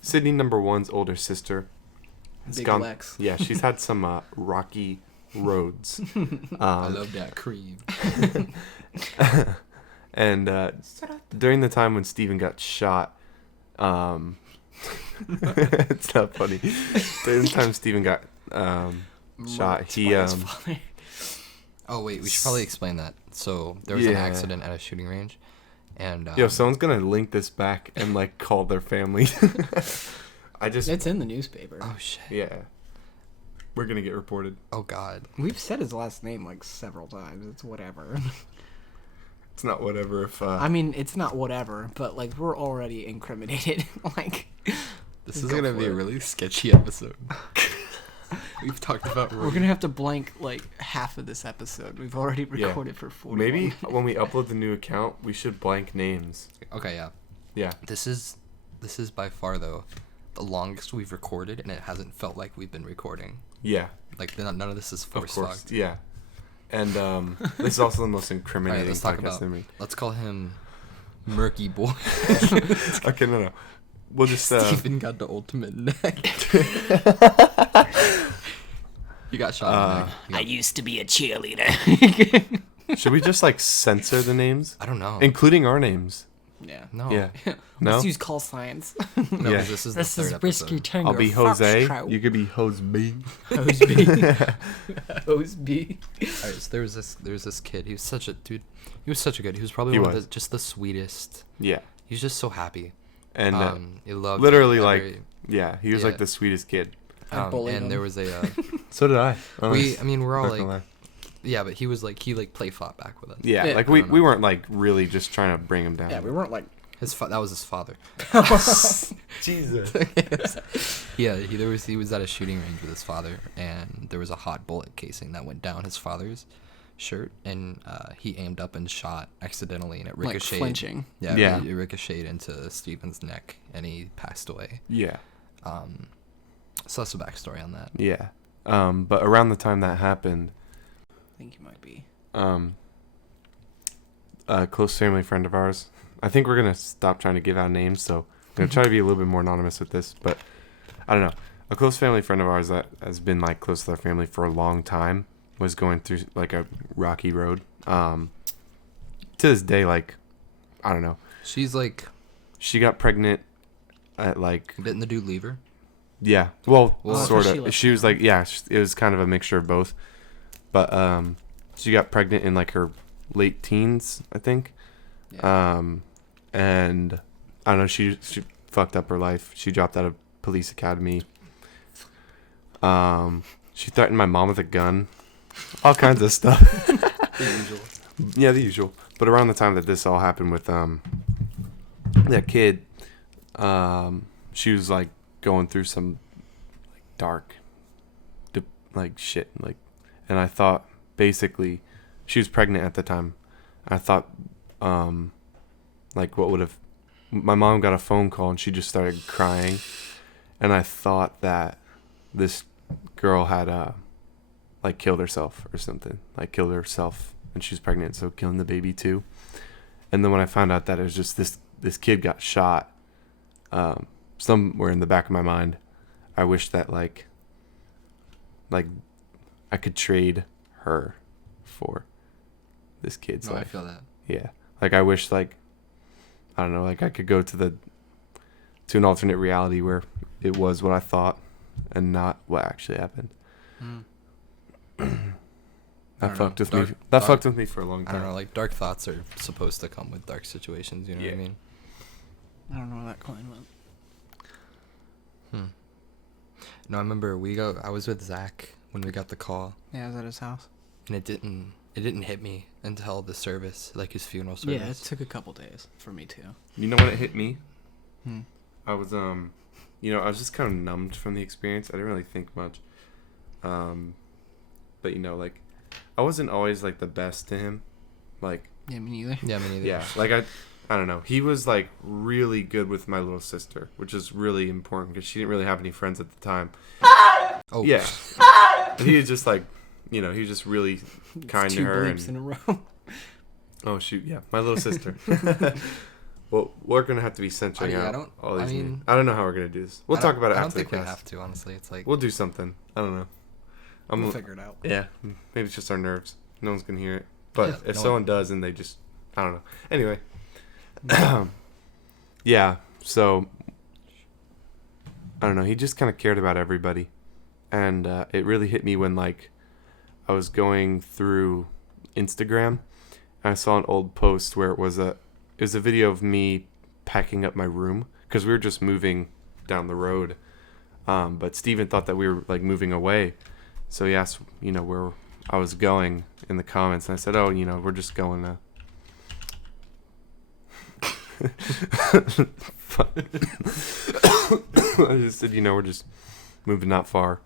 Sydney #1's older sister has Big gone. Lex. Yeah, she's had some rocky roads. I love that cream. And during the time when Steven got shot, it's not funny. During the time Steven got shot, he By his father. Oh wait, we should probably explain that. So there was an Yeah. accident at a shooting range, and yo, someone's gonna link this back and like call their family. I just It's in the newspaper. oh shit. yeah, we're gonna get reported. Oh god. We've said his last name like several times. It's whatever. It's not whatever if I mean, it's not whatever, but like we're already incriminated. Like This is Go gonna for be a it. really sketchy episode. We've talked about we're gonna have to blank like half of this episode. We've already Yeah. recorded for 40. maybe when we upload the new account, we should blank names. Okay, yeah. Yeah, This is by far though the longest we've recorded, and it hasn't felt like we've been recording. yeah, Like none of this is of force course, fucked. yeah. And this is also the most All right, incriminating let's talk podcast about. to me. Let's call him Murky Boy. Okay, no. We'll just Steven got the ultimate neck. You got shot in the neck. You I got- used to be a cheerleader. should we just like censor the names, I don't know. including our names? Yeah. No. Yeah. No. Let's use call signs. No, Yeah. this is This the is third Whiskey episode. Tango. I'll be Jose. Foxtrot. You could be Jose B. Hose B. Hose B. Alright, so there was this kid. He was such a dude. He was such a good. He was probably He one was. of just the sweetest. Yeah. He was just so happy. And He loved literally, every- like, yeah, he was like Yeah. the sweetest kid. I bullied him. and there was a So did I. I mean we're all Not gonna like lie. yeah, but he play fought back with us. Yeah, Yeah. like I we don't know. we weren't like really just trying to bring him down. Yeah, we weren't like. That was his father. Jesus. He was at a shooting range with his father, and there was a hot bullet casing that went down his father's shirt, and he aimed up and shot accidentally, and it Like ricocheted. flinching. Yeah, Yeah. It ricocheted into Steven's neck, and he passed away. Yeah. So that's the backstory on that. Yeah. But around the time that happened, I think you might be. a close family friend of ours. I think we're gonna stop trying to give out names, so I'm gonna try to be a little bit more anonymous with this. But I don't know. A close family friend of ours that has been like close to our family for a long time was going through like a rocky road. To this day, like I don't know. She's like, She got pregnant at like didn't the dude leave her? yeah. Well, Well, sort she of. left She was like yeah. It was kind of a mixture of both. But she got pregnant in like her late teens, I think. Yeah. And I don't know, she fucked up her life. She dropped out of police academy. She threatened my mom with a gun. All kinds of stuff. The usual. Yeah, the usual. But around the time that this all happened with that kid, she was like going through some like dark like shit, like, and I thought basically she was pregnant at the time. I thought like what would have my mom got a phone call and she just started crying, and I thought that this girl had like killed herself or something, like killed herself and she was pregnant, so killing the baby too. And then when I found out that it was just this kid got shot, somewhere in the back of my mind I wish that like I could trade her for this kid's No, I life. feel that. Yeah. Like I wish like I don't know, like I could go to an alternate reality where it was what I thought and not what actually happened. That I don't fucked know. with me. Dark- That dark- fucked with me for a long I time. don't know, like dark thoughts are supposed to come with dark situations, you know what I Yeah. mean? I don't know where that coin went. No, I remember I was with Zach when we got the call, Yeah, I was at his house. and it didn't hit me until the service, like his funeral service. Yeah, it took a couple days for me too. You know when it hit me? Hmm. I was I was just kind of numbed from the experience. I didn't really think much. But like I wasn't always like the best to him. Like Yeah, me neither. Yeah, me neither. yeah, like I don't know. He was like really good with my little sister, which is really important because she didn't really have any friends at the time. Oh. Yeah. He was just like, he was just really kind to Two her. bleeps in a row. Oh shoot, yeah, my little sister. Well, we're gonna have to be censoring I out don't- all these. I mean- I don't know how we're gonna do this. We'll I talk don't- about it I don't after think the we cast. have to, honestly. It's like, We'll do something. I don't know. We'll figure it out. Yeah, maybe it's just our nerves. No one's gonna hear it. But Yeah, if no someone does, and they just, I don't know. Anyway, yeah. So I don't know. He just kind of cared about everybody, and it really hit me when like I was going through Instagram, and I saw an old post where it was a video of me packing up my room because we were just moving down the road. But Steven thought that we were like moving away. So he asked, where I was going in the comments. And I said, oh, we're just going to... I just said, we're just moving not far.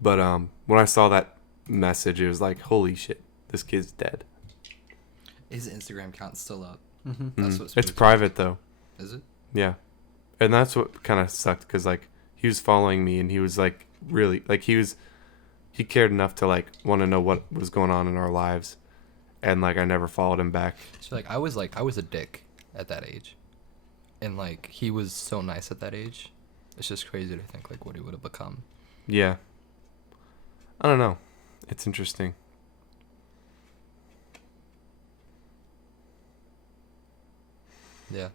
But when I saw that message, it was like, holy shit, this kid's dead. his Instagram account's still up. Mm-hmm. That's what It's spooks me. private, though. Is it? Yeah. And that's what kind of sucked because, like, he was following me and he was, like, really, like, he cared enough to, like, want to know what was going on in our lives. And, like, I never followed him back. So I was a dick at that age, and like he was so nice at that age. It's just crazy to think like what he would have become. Yeah. I don't know. It's interesting. Yeah.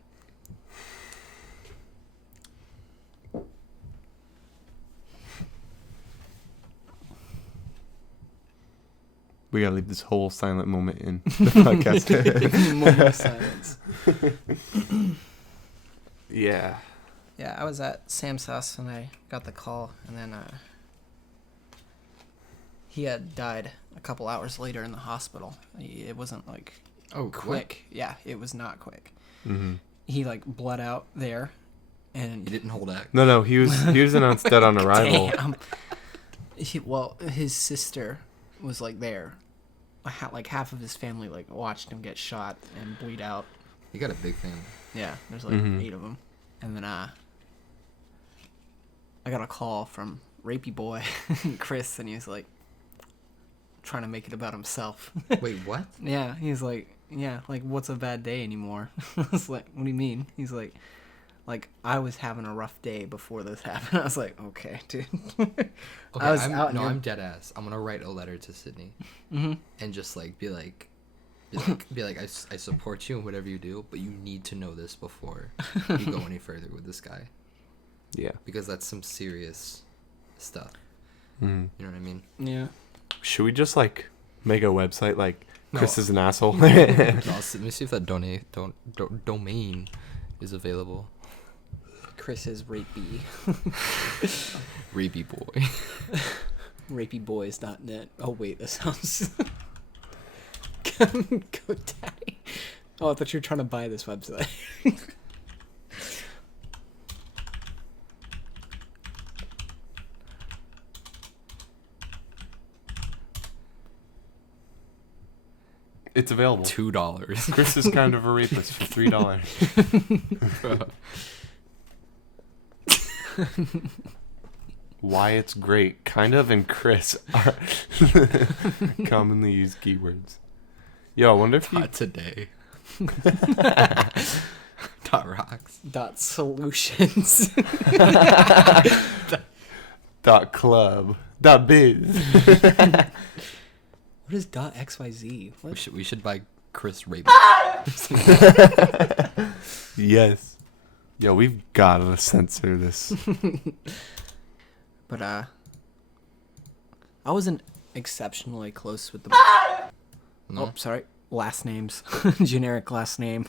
We gotta leave this whole silent moment in the podcast. Moment of silence. Yeah. Yeah, I was at Sam's house and I got the call, and then he had died a couple hours later in the hospital. It wasn't like quick. Yeah, it was not quick. Mm-hmm. He like bled out there, and He didn't hold act. No, he was announced dead on arrival. Damn. Well, his sister was like there. Like half of his family like watched him get shot and bleed out. He got a big family. Yeah, there's like Mhm. 8 of them, and then I got a call from Rapey Boy, Chris, and he was like trying to make it about himself. Wait, what? Yeah, he's like, yeah, like what's a bad day anymore? I was like, what do you mean? He's like I was having a rough day before this happened. I was like, okay, dude. Okay, I was out in your- I'm dead ass. I'm gonna write a letter to Sydney Mm-hmm. and just like be like, I support you in whatever you do, but you need to know this before you go any further with this guy, Yeah. because that's some serious stuff. Mm-hmm. You know what I mean? Yeah. Should we just like make a website like Chris No. is an asshole? No, let me see if that domain is available. Chris is Rapey. Rapey Boy. Rapeyboys.net. Oh wait, that sounds. GoDaddy. Oh, I thought you were trying to buy this website. It's available. $2. Chris is kind of a rapist for $3. Why it's great, kind of, and Chris are commonly used keywords. Yo, I wonder if you... Today. Rocks. .solutions. .club. .biz. What is .xyz? What? We should buy Chris Rape. Yes. Yo, we've gotta censor this. But I wasn't exceptionally close with the. No? Oh, sorry. Last names, generic last name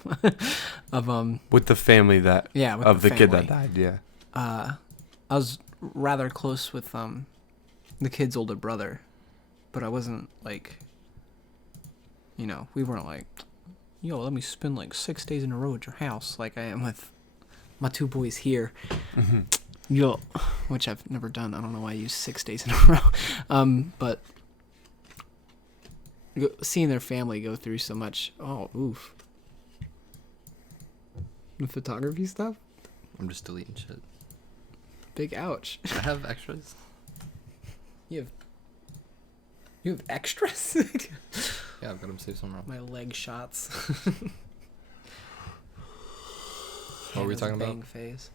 of With the family that... Yeah, with of the kid family. that died, yeah. I was rather close with the kid's older brother, but I wasn't like, we weren't like, yo, let me spend like 6 days in a row at your house like I am with my 2 boys here. Mm-hmm. Yo, which I've never done. I don't know why I use 6 days in a row. But seeing their family go through so much, oh, oof. The photography stuff? I'm just deleting shit. Big ouch. I have extras. You have extras? Yeah, I've got them saved somewhere else. My leg shots. What were we talking about? Bang phase.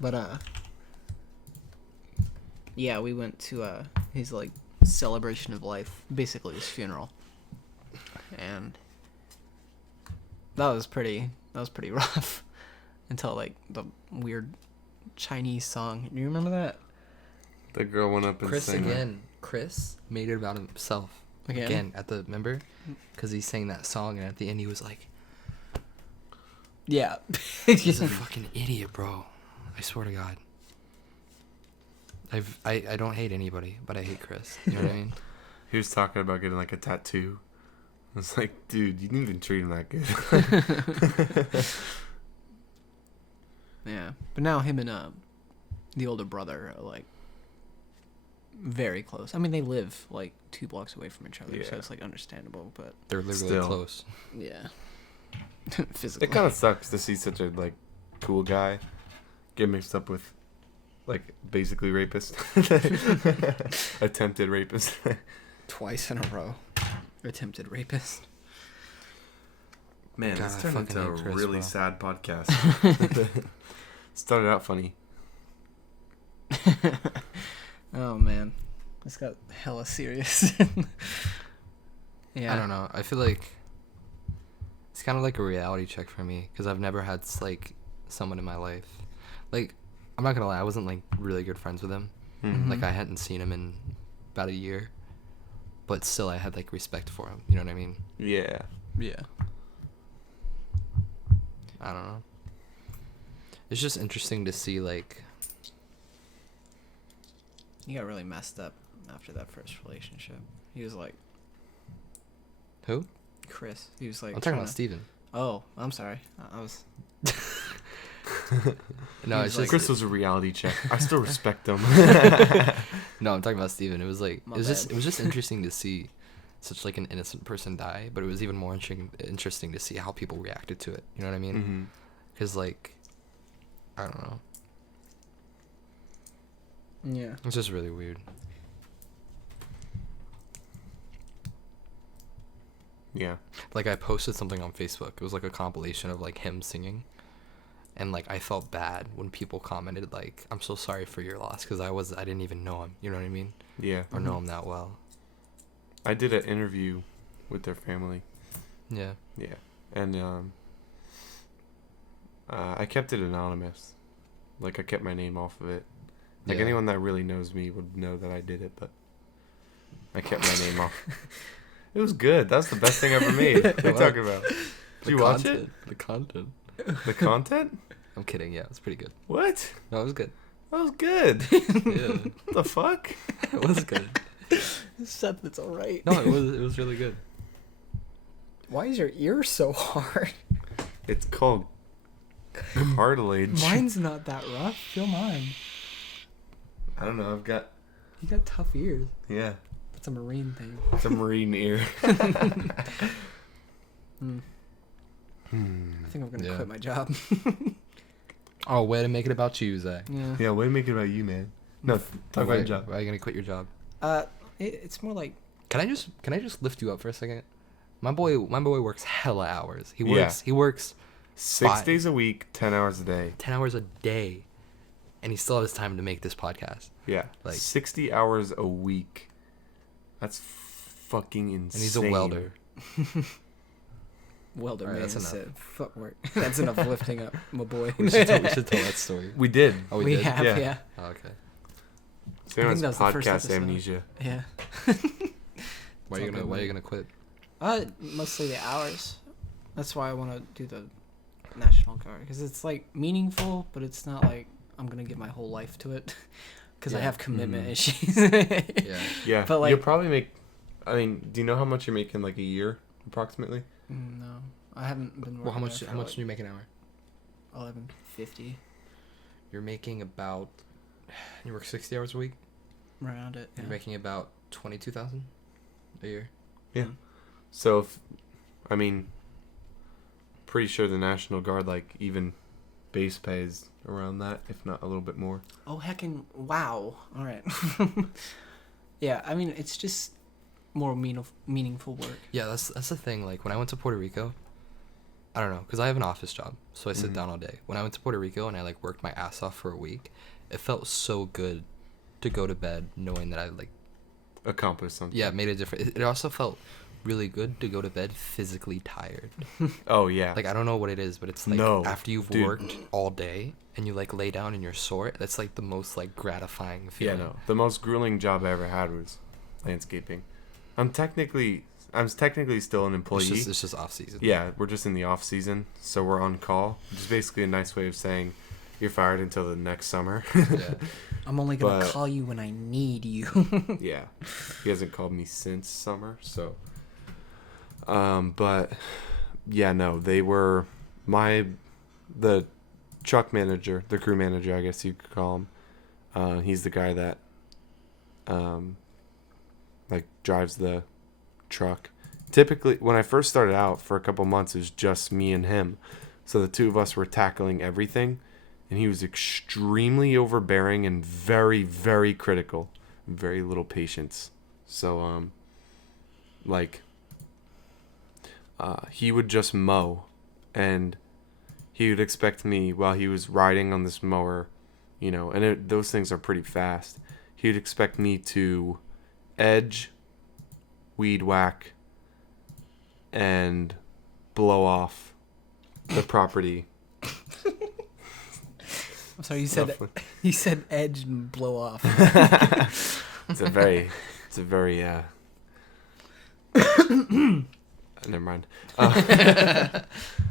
But yeah, we went to his like celebration of life, basically his funeral, and that was pretty rough until like the weird Chinese song. Do you remember that? The girl went up and Chris sang that. again. Chris made it about himself. Again at the member, because he sang that song, and at the end he was like, Yeah. "He's a fucking idiot, bro. I swear to God. I don't hate anybody, but I hate Chris. You know what I mean?" He was talking about getting like a tattoo. I was like, dude, you didn't even treat him that good. Yeah, but now him and the older brother are like very close. I mean, they live like 2 blocks away from each other, so Yeah. it's like understandable. But They're literally Still. close. yeah, physically. It kind of sucks to see such a like cool guy get mixed up with like basically rapist, attempted rapist. Twice in a row, attempted rapist. Man, God, this I turned fucking into a hate Chris, really bro. sad podcast. Started out funny. Oh man, this got hella serious. Yeah. I don't know. I feel like it's kind of like a reality check for me because I've never had like someone in my life. Like, I'm not gonna lie, I wasn't like really good friends with him. Mhm. Like, I hadn't seen him in about a year, but still, I had like respect for him. You know what I mean? Yeah. Yeah. I don't know. It's just interesting to see like. He got really messed up after that first relationship. He was like Who? Chris. He was like. I'm talking trying about to- Steven. Oh, I'm sorry. I was. No, He was it's just like- Chris was a reality check. I still respect him. no. I'm talking about Steven. It was like My it was just bad. it was just interesting to see such like an innocent person die, but it was even more interesting to see how people reacted to it. You know what I mean? Mm-hmm. Because like, I don't know. Yeah. It's just really weird. Yeah. Like I posted something on Facebook. It was like a compilation of like him singing, and like I felt bad when people commented like, "I'm so sorry for your loss," because I didn't even know him. You know what I mean? Yeah. Or know him that well. I did an interview with their family. Yeah. Yeah. And I kept it anonymous. Like I kept my name off of it. Like Yeah. anyone that really knows me would know that I did it, but I kept my name off. It was good. That's the best thing I ever made. What are you talking about? Did you watch it? The content. The content? I'm kidding. Yeah, it's pretty good. What? No, it was good. That was good. Yeah, The fuck? it was good. Seth, it's all right. No, it was really good. Why is your ear so hard? It's called cartilage. Mine's not that rough. Feel mine. I don't know. I've got, You got tough ears. yeah, It's a marine thing. it's a marine ear. Hmm. I think I'm gonna Yeah. quit my job. Oh, way to make it about you, Zach. Yeah. Yeah, way to make it about you, man. No, talk about Why- your job. Why are you gonna quit your job? It's more like Can I just lift you up for a second? My boy works hella hours. He Yeah. works 6 5. days a week, 10 hours a day. 10 hours a day, and he still has time to make this podcast. Yeah, Like- 60 hours a week. That's fucking insane. And he's a welder. welder Alright, man that's enough. said footwork. That's enough lifting up, my boy. We should tell that story. We did. Oh, we did? have, Yeah. yeah. Oh, okay. Sam has that was the first podcast episode. amnesia. Yeah. Why are you gonna quit? Mostly the hours. That's why I want to do the National Guard, because it's like meaningful, but it's not like I'm gonna give my whole life to it, because I Yeah. have commitment Mhm. issues. Yeah. Yeah, But, like- you'll probably make. I mean, do you know how much you're making like a year, approximately? No, I haven't been. Well, how working much there how for, much do you make an hour? 11.50 You're making about. You work 60 hours a week. around it. You're Yeah. making about 22,000 a year. Yeah. So, if, I mean, pretty sure the National Guard, like, even base pay is around that, if not a little bit more. Oh heckin' wow! All right. Yeah, I mean it's just more meaningful work. Yeah, that's the thing. Like when I went to Puerto Rico, I don't know, because I have an office job, so I sit Mhm. down all day. When I went to Puerto Rico and I like worked my ass off for a week, it felt so good to go to bed knowing that I like Accomplish something. made a difference. It also felt really good to go to bed physically tired. Oh, yeah. Like I don't know what it is, but it's like No, after you've dude. worked all day and you like lay down and you're sore, that's like the most like gratifying Yeah, feeling. no. The most grueling job I ever had was landscaping. I'm technically still an employee. It's just off season. Yeah, we're just in the off season, so we're on call, which is basically a nice way of saying you're fired until the next summer. Yeah. I'm only gonna But- call you when I need you. Yeah, he hasn't called me since summer, so. But yeah, no, they were the truck manager, the crew manager, I guess you could call him. He's the guy that, like drives the truck. Typically, when I first started out for a couple months, it was just me and him, so the two of us were tackling everything, and he was extremely overbearing and very, very critical, very little patience. So, he would just mow, and he would expect me while he was riding on this mower, and those things are pretty fast. He would expect me to edge, weed whack, and blow off the property. I'm sorry, you said edge and blow off. It's a very never mind.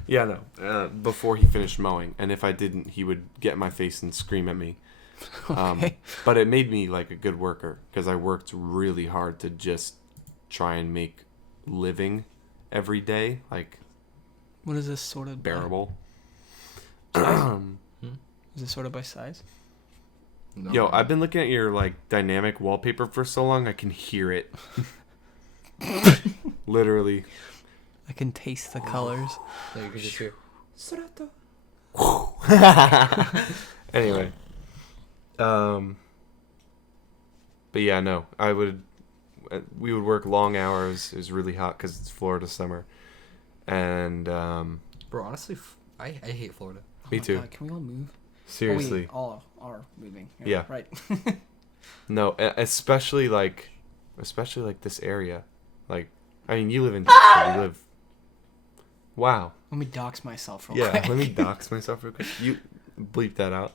Yeah, no. Before he finished mowing, and if I didn't, he would get in my face and scream at me. Okay. But it made me like a good worker because I worked really hard to just try and make living every day like What is this sorted bearable. Is this sorted by size? No. Yo, I've been looking at your like dynamic wallpaper for so long I can hear it. Literally. I can taste the colors. Yeah, you can just hear. Anyway. But yeah, no. We would work long hours. It was really hot because it's Florida summer. And Bro, honestly, I hate Florida. Me my too. God, can we all move? seriously. Oh, we all are moving. Yeah. Right. No, especially like this area. Like, I mean, you live in Jackson, you live. Wow. Let me dox myself real Yeah, quick. let me dox myself real quick. You bleep that out.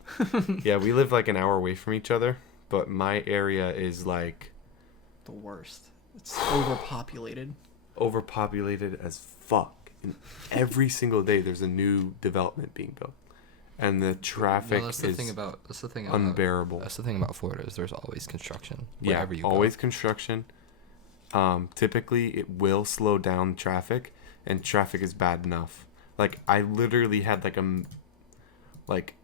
Yeah, we live like an hour away from each other, but my area is like The worst. It's overpopulated. overpopulated as fuck. And every single day there's a new development being built. And the traffic No, that's the is thing about unbearable. That's the thing about Florida is there's always construction Yeah, wherever you always go. construction. Typically it will slow down traffic, and traffic is bad enough. Like, I literally had like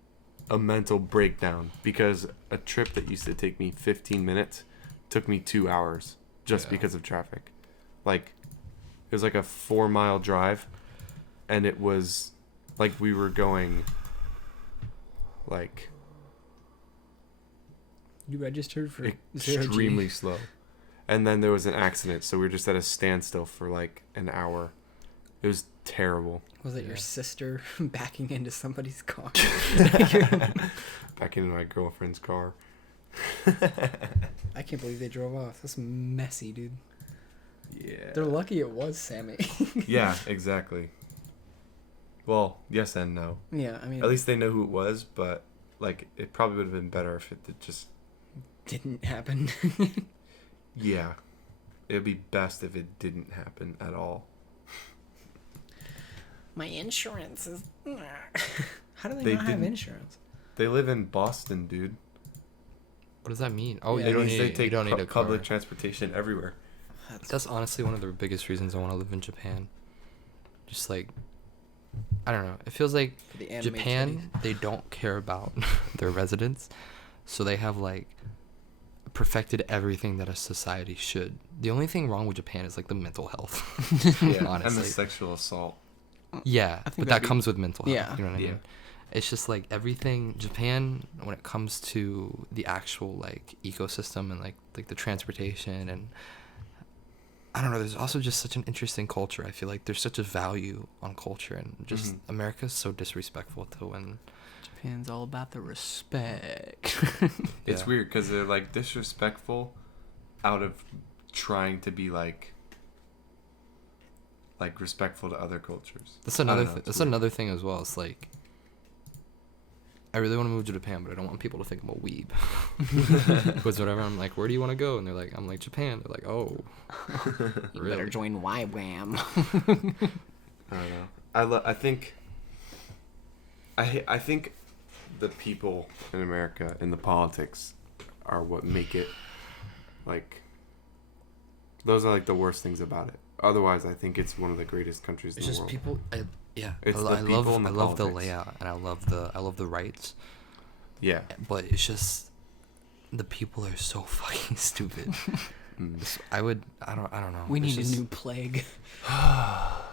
a mental breakdown because a trip that used to take me 15 minutes took me 2 hours just Yeah. because of traffic. Like, it was like a 4-mile drive, and it was like we were going like You registered for 0G. extremely slow. And then there was an accident, so we were just at a standstill for like an hour. It was terrible. Was it Yeah. your sister backing into somebody's car? Back into my girlfriend's car. I can't believe they drove off. That's messy, dude. Yeah. They're lucky it was Sammy. Yeah, exactly. Well, yes and no. Yeah, I mean, At least they know who it was, but like it probably would have been better if it did just. didn't happen. Yeah, it'd be best if it didn't happen at all. My insurance is. How do They not have didn't- insurance? They live in Boston, dude. What does that mean? Oh, Yeah, you don't They need, take you don't need a car. public transportation everywhere. That's honestly one of the biggest reasons I want to live in Japan. Just like, I don't know. It feels like For the anime Japan, they don't care about their residents, so they have like perfected everything that a society should. The only thing wrong with Japan is like the mental health. Yeah, and the honestly. sexual assault. Yeah, I think but that'd that be- comes with mental health. Yeah. You know what I Yeah. mean? It's just like everything Japan when it comes to the actual like ecosystem and like the transportation and I don't know, there's also just such an interesting culture. I feel like there's such a value on culture and just Mhm. America's so disrespectful to when Japan's all about the respect. It's Yeah. weird because they're like disrespectful out of trying to be like respectful to other cultures. That's I don't another know, it's that's weird. another thing as well. It's like I really want to move to Japan, but I don't want people to think I'm a weeb. Because whenever I'm like, where do you want to go? And they're like, I'm like, Japan. They're like, oh, You really? better join YWAM. I don't know. I think the people in America and the politics are what make it like. Those are like the worst things about it. Otherwise, I think it's one of the greatest countries It's in the just world. people. Yeah, It's the I people and the love the politics. layout and I love the rights, Yeah. but it's just the people are so fucking stupid. Mm. I don't know. We It's need just, a new plague.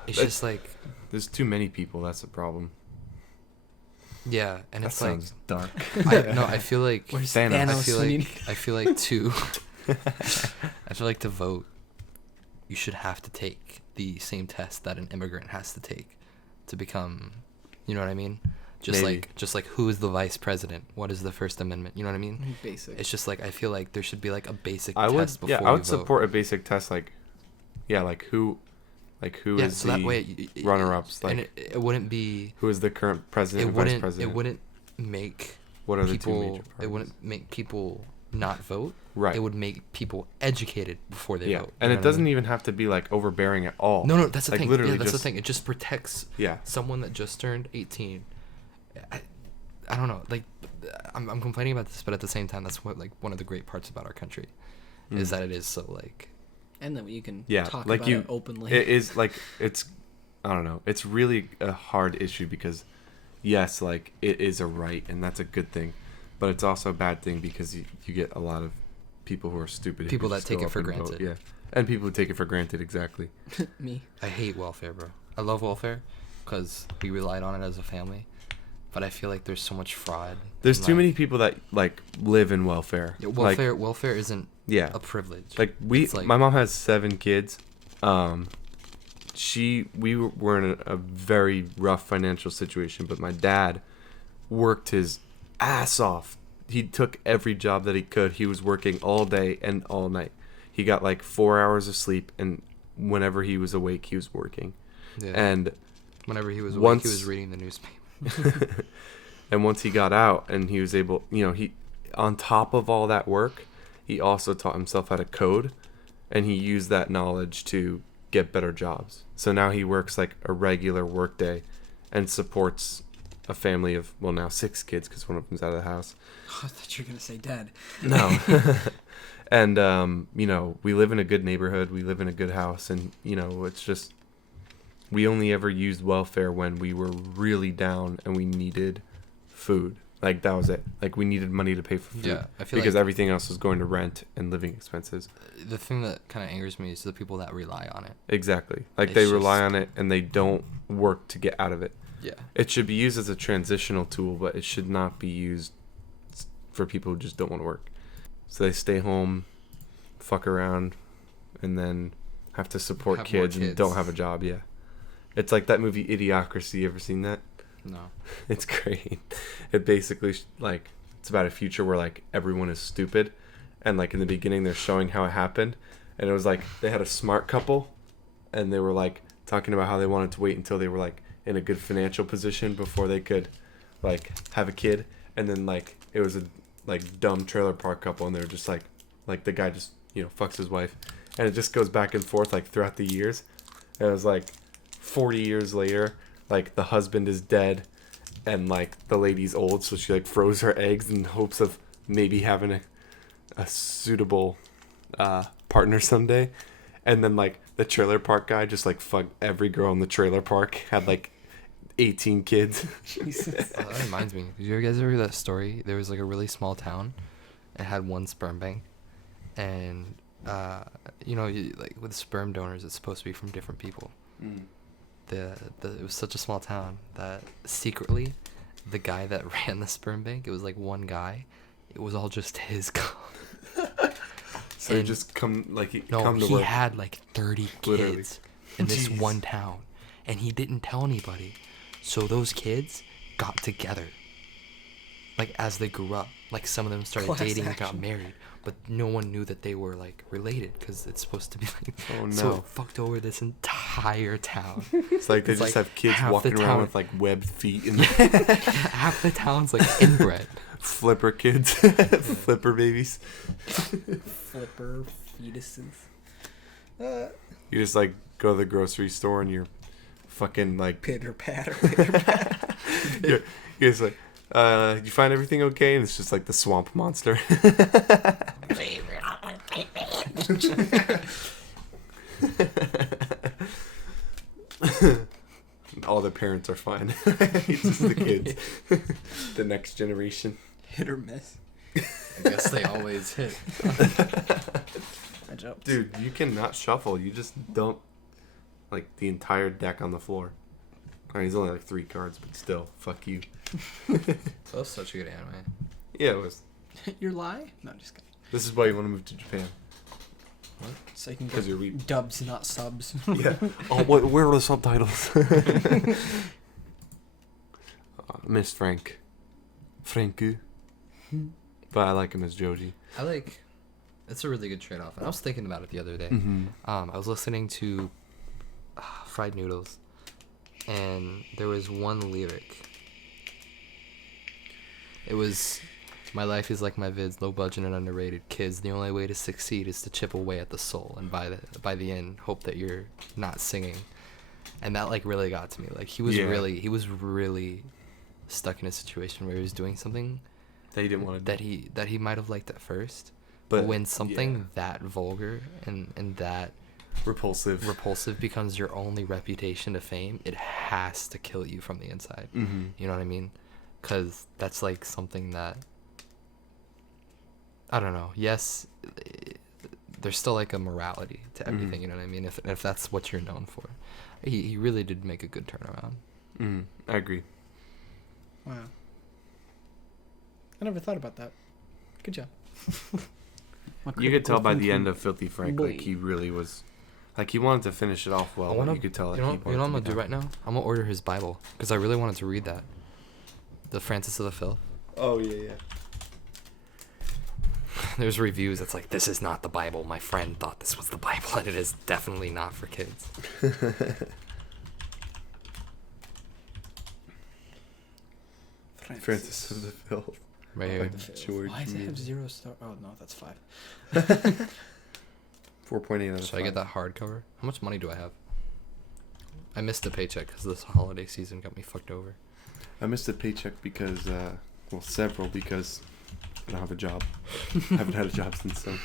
It's That's- just like There's too many people. That's the problem. yeah, and That it's like sounds dark. I feel like Where's Thanos. I Thanos? feel when you like I feel like to I feel like to vote, you should have to take the same test that an immigrant has to take to become, you know what I mean? Maybe. Just like who is the vice president? What is the First Amendment? You know what I mean? Basic. It's just like I feel like there should be like a basic I would. test before Yeah, I you would vote. support a basic test. Like, yeah, like who Like who Yeah, is so the that way runner-ups? and Like it wouldn't be. who is the current president It and vice wouldn't. president? It wouldn't make What are the two people. major parties? It wouldn't make people not vote. Right. It would make people educated before they Yeah, vote. and You it know what I doesn't mean? even have to be like overbearing at all. No, that's the like, thing. Literally Yeah, that's just, the thing. It just protects Yeah. someone that just turned 18. I don't know. Like, I'm complaining about this, but at the same time, that's what like one of the great parts about our country, is Mm. that it is so like. And that you can Yeah, talk like about you- it openly. It is like it's, I don't know. It's really a hard issue because, yes, like it is a right and that's a good thing, but it's also a bad thing because you get a lot of people who are stupid. who People that just take go it up for and vote. granted. Yeah, and people who take it for granted. Exactly. Me. I hate welfare, bro. I love welfare because we relied on it as a family, but I feel like there's so much fraud. There's and, too like, many people that like live in welfare. Yeah, Like, welfare isn't yeah. a privilege. Like It's like- my mom has 7 kids. We were in a very rough financial situation, but my dad worked his ass off. He took every job that he could. He was working all day and all night. He got like 4 hours of sleep, and whenever he was awake, he was working. Yeah. And Whenever he was awake, once- he was reading the newspaper. and once he got out and he was able, he on top of all that work, he also taught himself how to code, and he used that knowledge to get better jobs. So now he works like a regular work day and supports a family of, well, now 6 kids because one of them's out of the house. I thought you were gonna say dead. No. And we live in a good neighborhood, we live in a good house, and it's just, we only ever used welfare when we were really down and we needed food. Like that was it. Like we needed money to pay for food. Yeah, I feel because like everything else was going to rent and living expenses. the thing that kind of angers me is the people that rely on it. Exactly. Like It's they rely just- on it and they don't work to get out of it. Yeah. It should be used as a transitional tool, but it should not be used for people who just don't want to work. So they stay home, fuck around, and then have to support Have more kids and kids. don't have a job. Yeah. It's like that movie Idiocracy. You ever seen that? No. It's great. It basically it's about a future where like everyone is stupid, and like in the beginning they're showing how it happened, and it was like they had a smart couple, and they were like talking about how they wanted to wait until they were like in a good financial position before they could like have a kid, and then like it was a like dumb trailer park couple, and they were just like the guy just fucks his wife, and it just goes back and forth like throughout the years, and it was like 40 years later, like the husband is dead and like the lady's old, so she like froze her eggs in hopes of maybe having a suitable partner someday, and then like the trailer park guy just like fucked every girl in the trailer park, had like 18 kids. Jesus. Oh, that reminds me. Did you guys ever hear that story? There was like a really small town. It had one sperm bank, and like with sperm donors, it's supposed to be from different people. It was such a small town that secretly, the guy that ran the sperm bank, it was like one guy. It was all just his cum. So he And- just come to he work. had like 30 Literally. kids in this Jeez. one town, and he didn't tell anybody. So those kids got together. Like as they grew up, like some of them started Class dating and got action. married, but no one knew that they were like related because it's supposed to be like. Oh, So no. it fucked over this entire town. It's like they It's just like have kids half the walking around town- with like webbed feet and Half the town's like inbred. flipper kids, flipper babies. Flipper fetuses. You just like go to the grocery store and you're fucking like Pitter patter. Pitter patter. you're just like, you find everything okay? And it's just like the swamp monster. All the parents are fine. It's just the kids. The next generation. Hit or miss. I guess they always hit. I joked. Dude, you cannot shuffle. You just dump like the entire deck on the floor. I mean, it's only like 3 cards, but still, fuck you. That was such a good anime. Yeah, it was. Your lie? No, I'm just kidding. This is why you want to move to Japan. So you can 'Cause get you're weak. dubs, not subs. Yeah. Oh, where are the subtitles? Miss Frank. Franku. But I like him as Joji. It's a really good trade-off. And I was thinking about it the other day. Mm-hmm. I was listening to fried noodles, and there was one lyric. It was, "My life is like my vids, low budget and underrated. Kids, the only way to succeed is to chip away at the soul, and by the end, hope that you're not singing." And that like really got to me. Like he was really stuck in a situation where he was doing something That he didn't want to do. that he might have liked at first, but when something that vulgar and that repulsive becomes your only reputation to fame, it has to kill you from the inside. Mm-hmm. You know what I mean? Because that's like something that, I don't know. Yes, there's still like a morality to everything. Mm-hmm. You know what I mean? If that's what you're known for, he really did make a good turnaround. Mm, I agree. Wow. I never thought about that. Good job. You could tell by the end of Filthy Frank, like he really was, like he wanted to finish it off well. You could tell. You know what I'm gonna do right now? I'm gonna order his Bible because I really wanted to read that. The Francis of the Filth. Oh yeah. There's reviews that's like, "This is not the Bible. My friend thought this was the Bible, and it is definitely not for kids." Francis of the Filth. Right here. George. Why does it have 0 star? Oh no, that's 5. 4.8 out of 5. Should I get that hardcover? How much money do I have? I missed a paycheck because this holiday season got me fucked over. I missed a paycheck because, several because I don't have a job. I haven't had a job since then.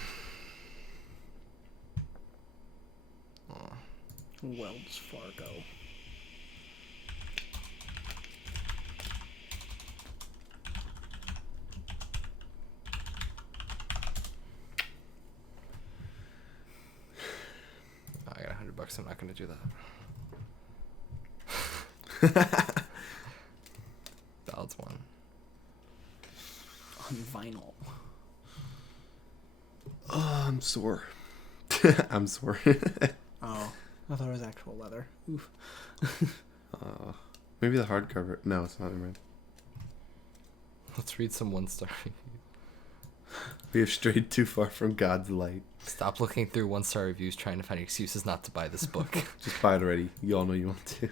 Wells Fargo. I got $100. I'm not gonna do that. Ballads one. On vinyl. Oh, I'm sore. I'm sore. Oh, I thought it was actual leather. Oof. Maybe the hardcover. No, it's not in red. Let's read some 1-star. We have strayed too far from God's light. Stop looking through 1-star reviews trying to find excuses not to buy this book. Just buy it already. You all know you want to.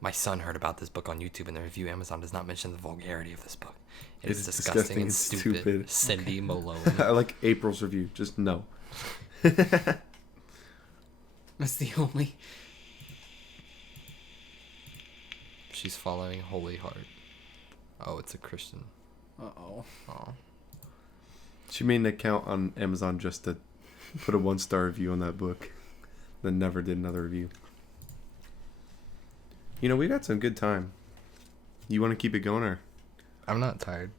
My son heard about this book on YouTube, and the review Amazon does not mention the vulgarity of this book. It's It's disgusting and and stupid. stupid. Cindy Malone. I like April's review. Just no. That's the only. She's following Holy Heart. Oh, it's a Christian. Uh-oh. Oh. She made an account on Amazon just to put a 1-star review on that book. Then never did another review. You know, we got some good time. You want to keep it going, or? I'm not tired.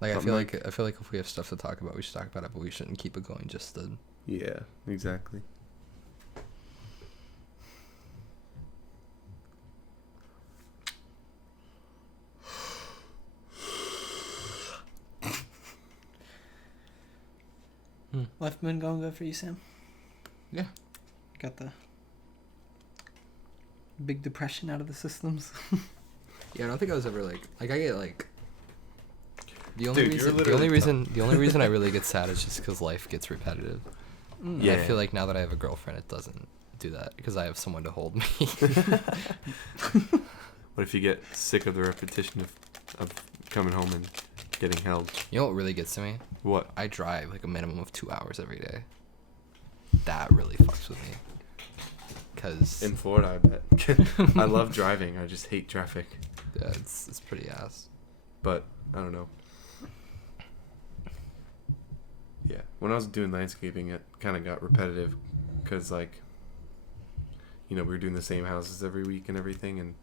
Like I Something feel like- like if we have stuff to talk about, we should talk about it, but we shouldn't keep it going just to. Yeah, exactly. Life been going good for you, Sam? Yeah. Got the big depression out of the systems. Yeah, I don't think I was ever like I get like. The Dude, you're literally the only reason I really get sad is just because life gets repetitive. And Yeah. I feel like now that I have a girlfriend, it doesn't do that because I have someone to hold me. What if you get sick of the repetition of coming home and getting held? You know what really gets to me? What? I drive like a minimum of 2 hours every day. That really fucks with me. Cause In Florida, I bet. I love driving. I just hate traffic. yeah, it's pretty ass. But I don't know. Yeah, when I was doing landscaping, it kind of got repetitive, cause like, you know, we were doing the same houses every week and everything, and.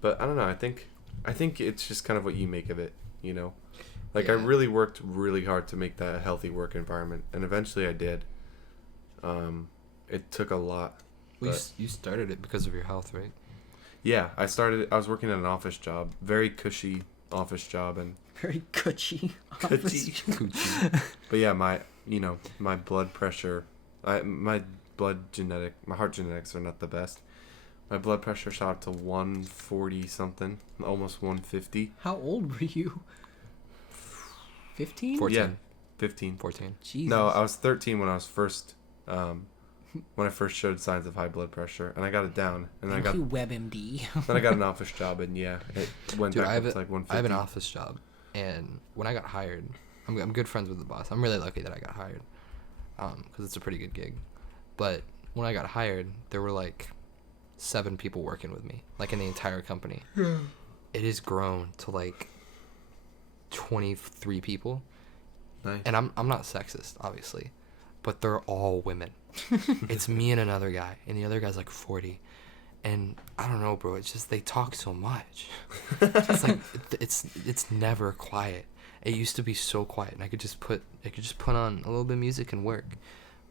But I don't know. I think it's just kind of what you make of it. You know, like I Yeah. really worked really hard to make that a healthy work environment, and eventually I did. It took a lot. Well, But- you started it because of your health, right? Yeah, I was working at an office job, very cushy office job, and Very cutchy. Cutchy. Coochie. but yeah, my blood pressure, my heart genetics are not the best. My blood pressure shot up to 140 something, almost 150. How old were you? 15? 14. Yeah. 15. 14. Jesus. No, I was 13 when I was first, when I first showed signs of high blood pressure, and I got it down, and then I got you WebMD. then I got an office job, and yeah, it went Dude, back I up have, to like 150. I have an office job, and when I got hired, I'm good friends with the boss. I'm really lucky that I got hired, because it's a pretty good gig. But when I got hired, there were like 7 people working with me, like in the entire company. It has grown to like 23 people, Nice. and I'm not sexist, obviously, but they're all women. It's me and another guy, and the other guy's like 40. And I don't know, bro. It's just they talk so much. It's like it's never quiet. It used to be so quiet, and I could just put on a little bit of music and work.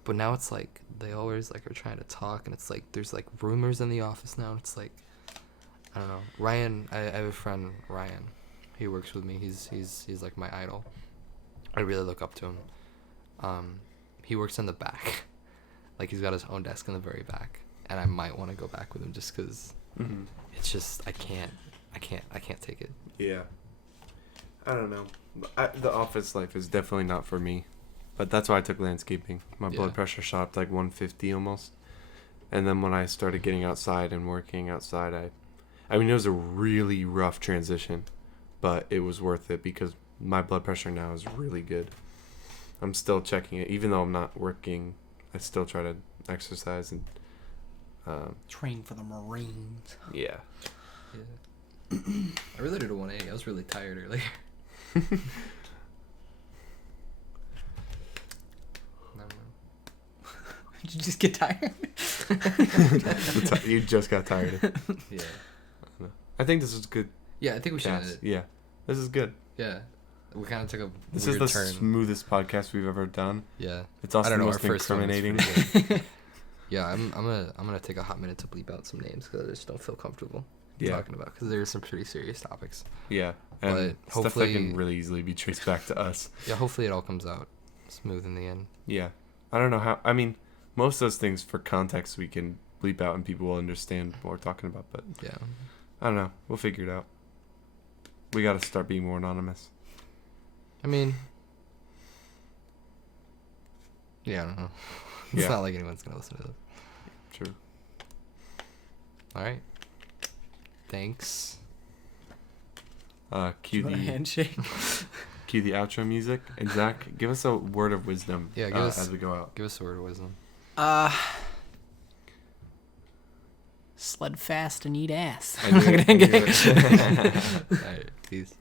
But now it's like they always like are trying to talk, and it's like there's like rumors in the office now. And it's like I don't know. Ryan, I have a friend, Ryan. He works with me. He's like my idol. I really look up to him. He works in the back. Like he's got his own desk in the very back. And I might want to go back with him just because it's just I can't take it. Yeah. I don't know. The office life is definitely not for me, but that's why I took landscaping. My Yeah. blood pressure shot up to like 150 almost, and then when I started getting outside and working outside, I mean it was a really rough transition, but it was worth it because my blood pressure now is really good. I'm still checking it, even though I'm not working. I still try to exercise and. Train for the Marines. Yeah. I really did a 180. I was really tired earlier. I don't know. Did you just get tired? You just got tired. Yeah. I think this is good. Yeah, I think we should end Cast. it. Yeah. This is good. Yeah. We kind of took a This weird is the turn. smoothest podcast we've ever done. Yeah. It's also I don't the know, most our first one was incriminating. pretty good. Yeah, I'm gonna take a hot minute to bleep out some names because I just don't feel comfortable talking about because there's some pretty serious topics. Yeah. And But stuff that hopefully- can really easily be traced back to us. Yeah, hopefully it all comes out smooth in the end. Yeah. I don't know how. I mean, most of those things for context we can bleep out and people will understand what we're talking about. But Yeah. I don't know. We'll figure it out. We got to start being more anonymous. I mean, yeah, I don't know. It's Yeah. not like anyone's gonna listen to this. True. All right. Thanks. Cue You want a the handshake? cue the outro music. And Zach, give us a word of wisdom. Yeah, give us- as we go out. Give us a word of wisdom. Sled fast and eat ass. I knew it. All right. Peace.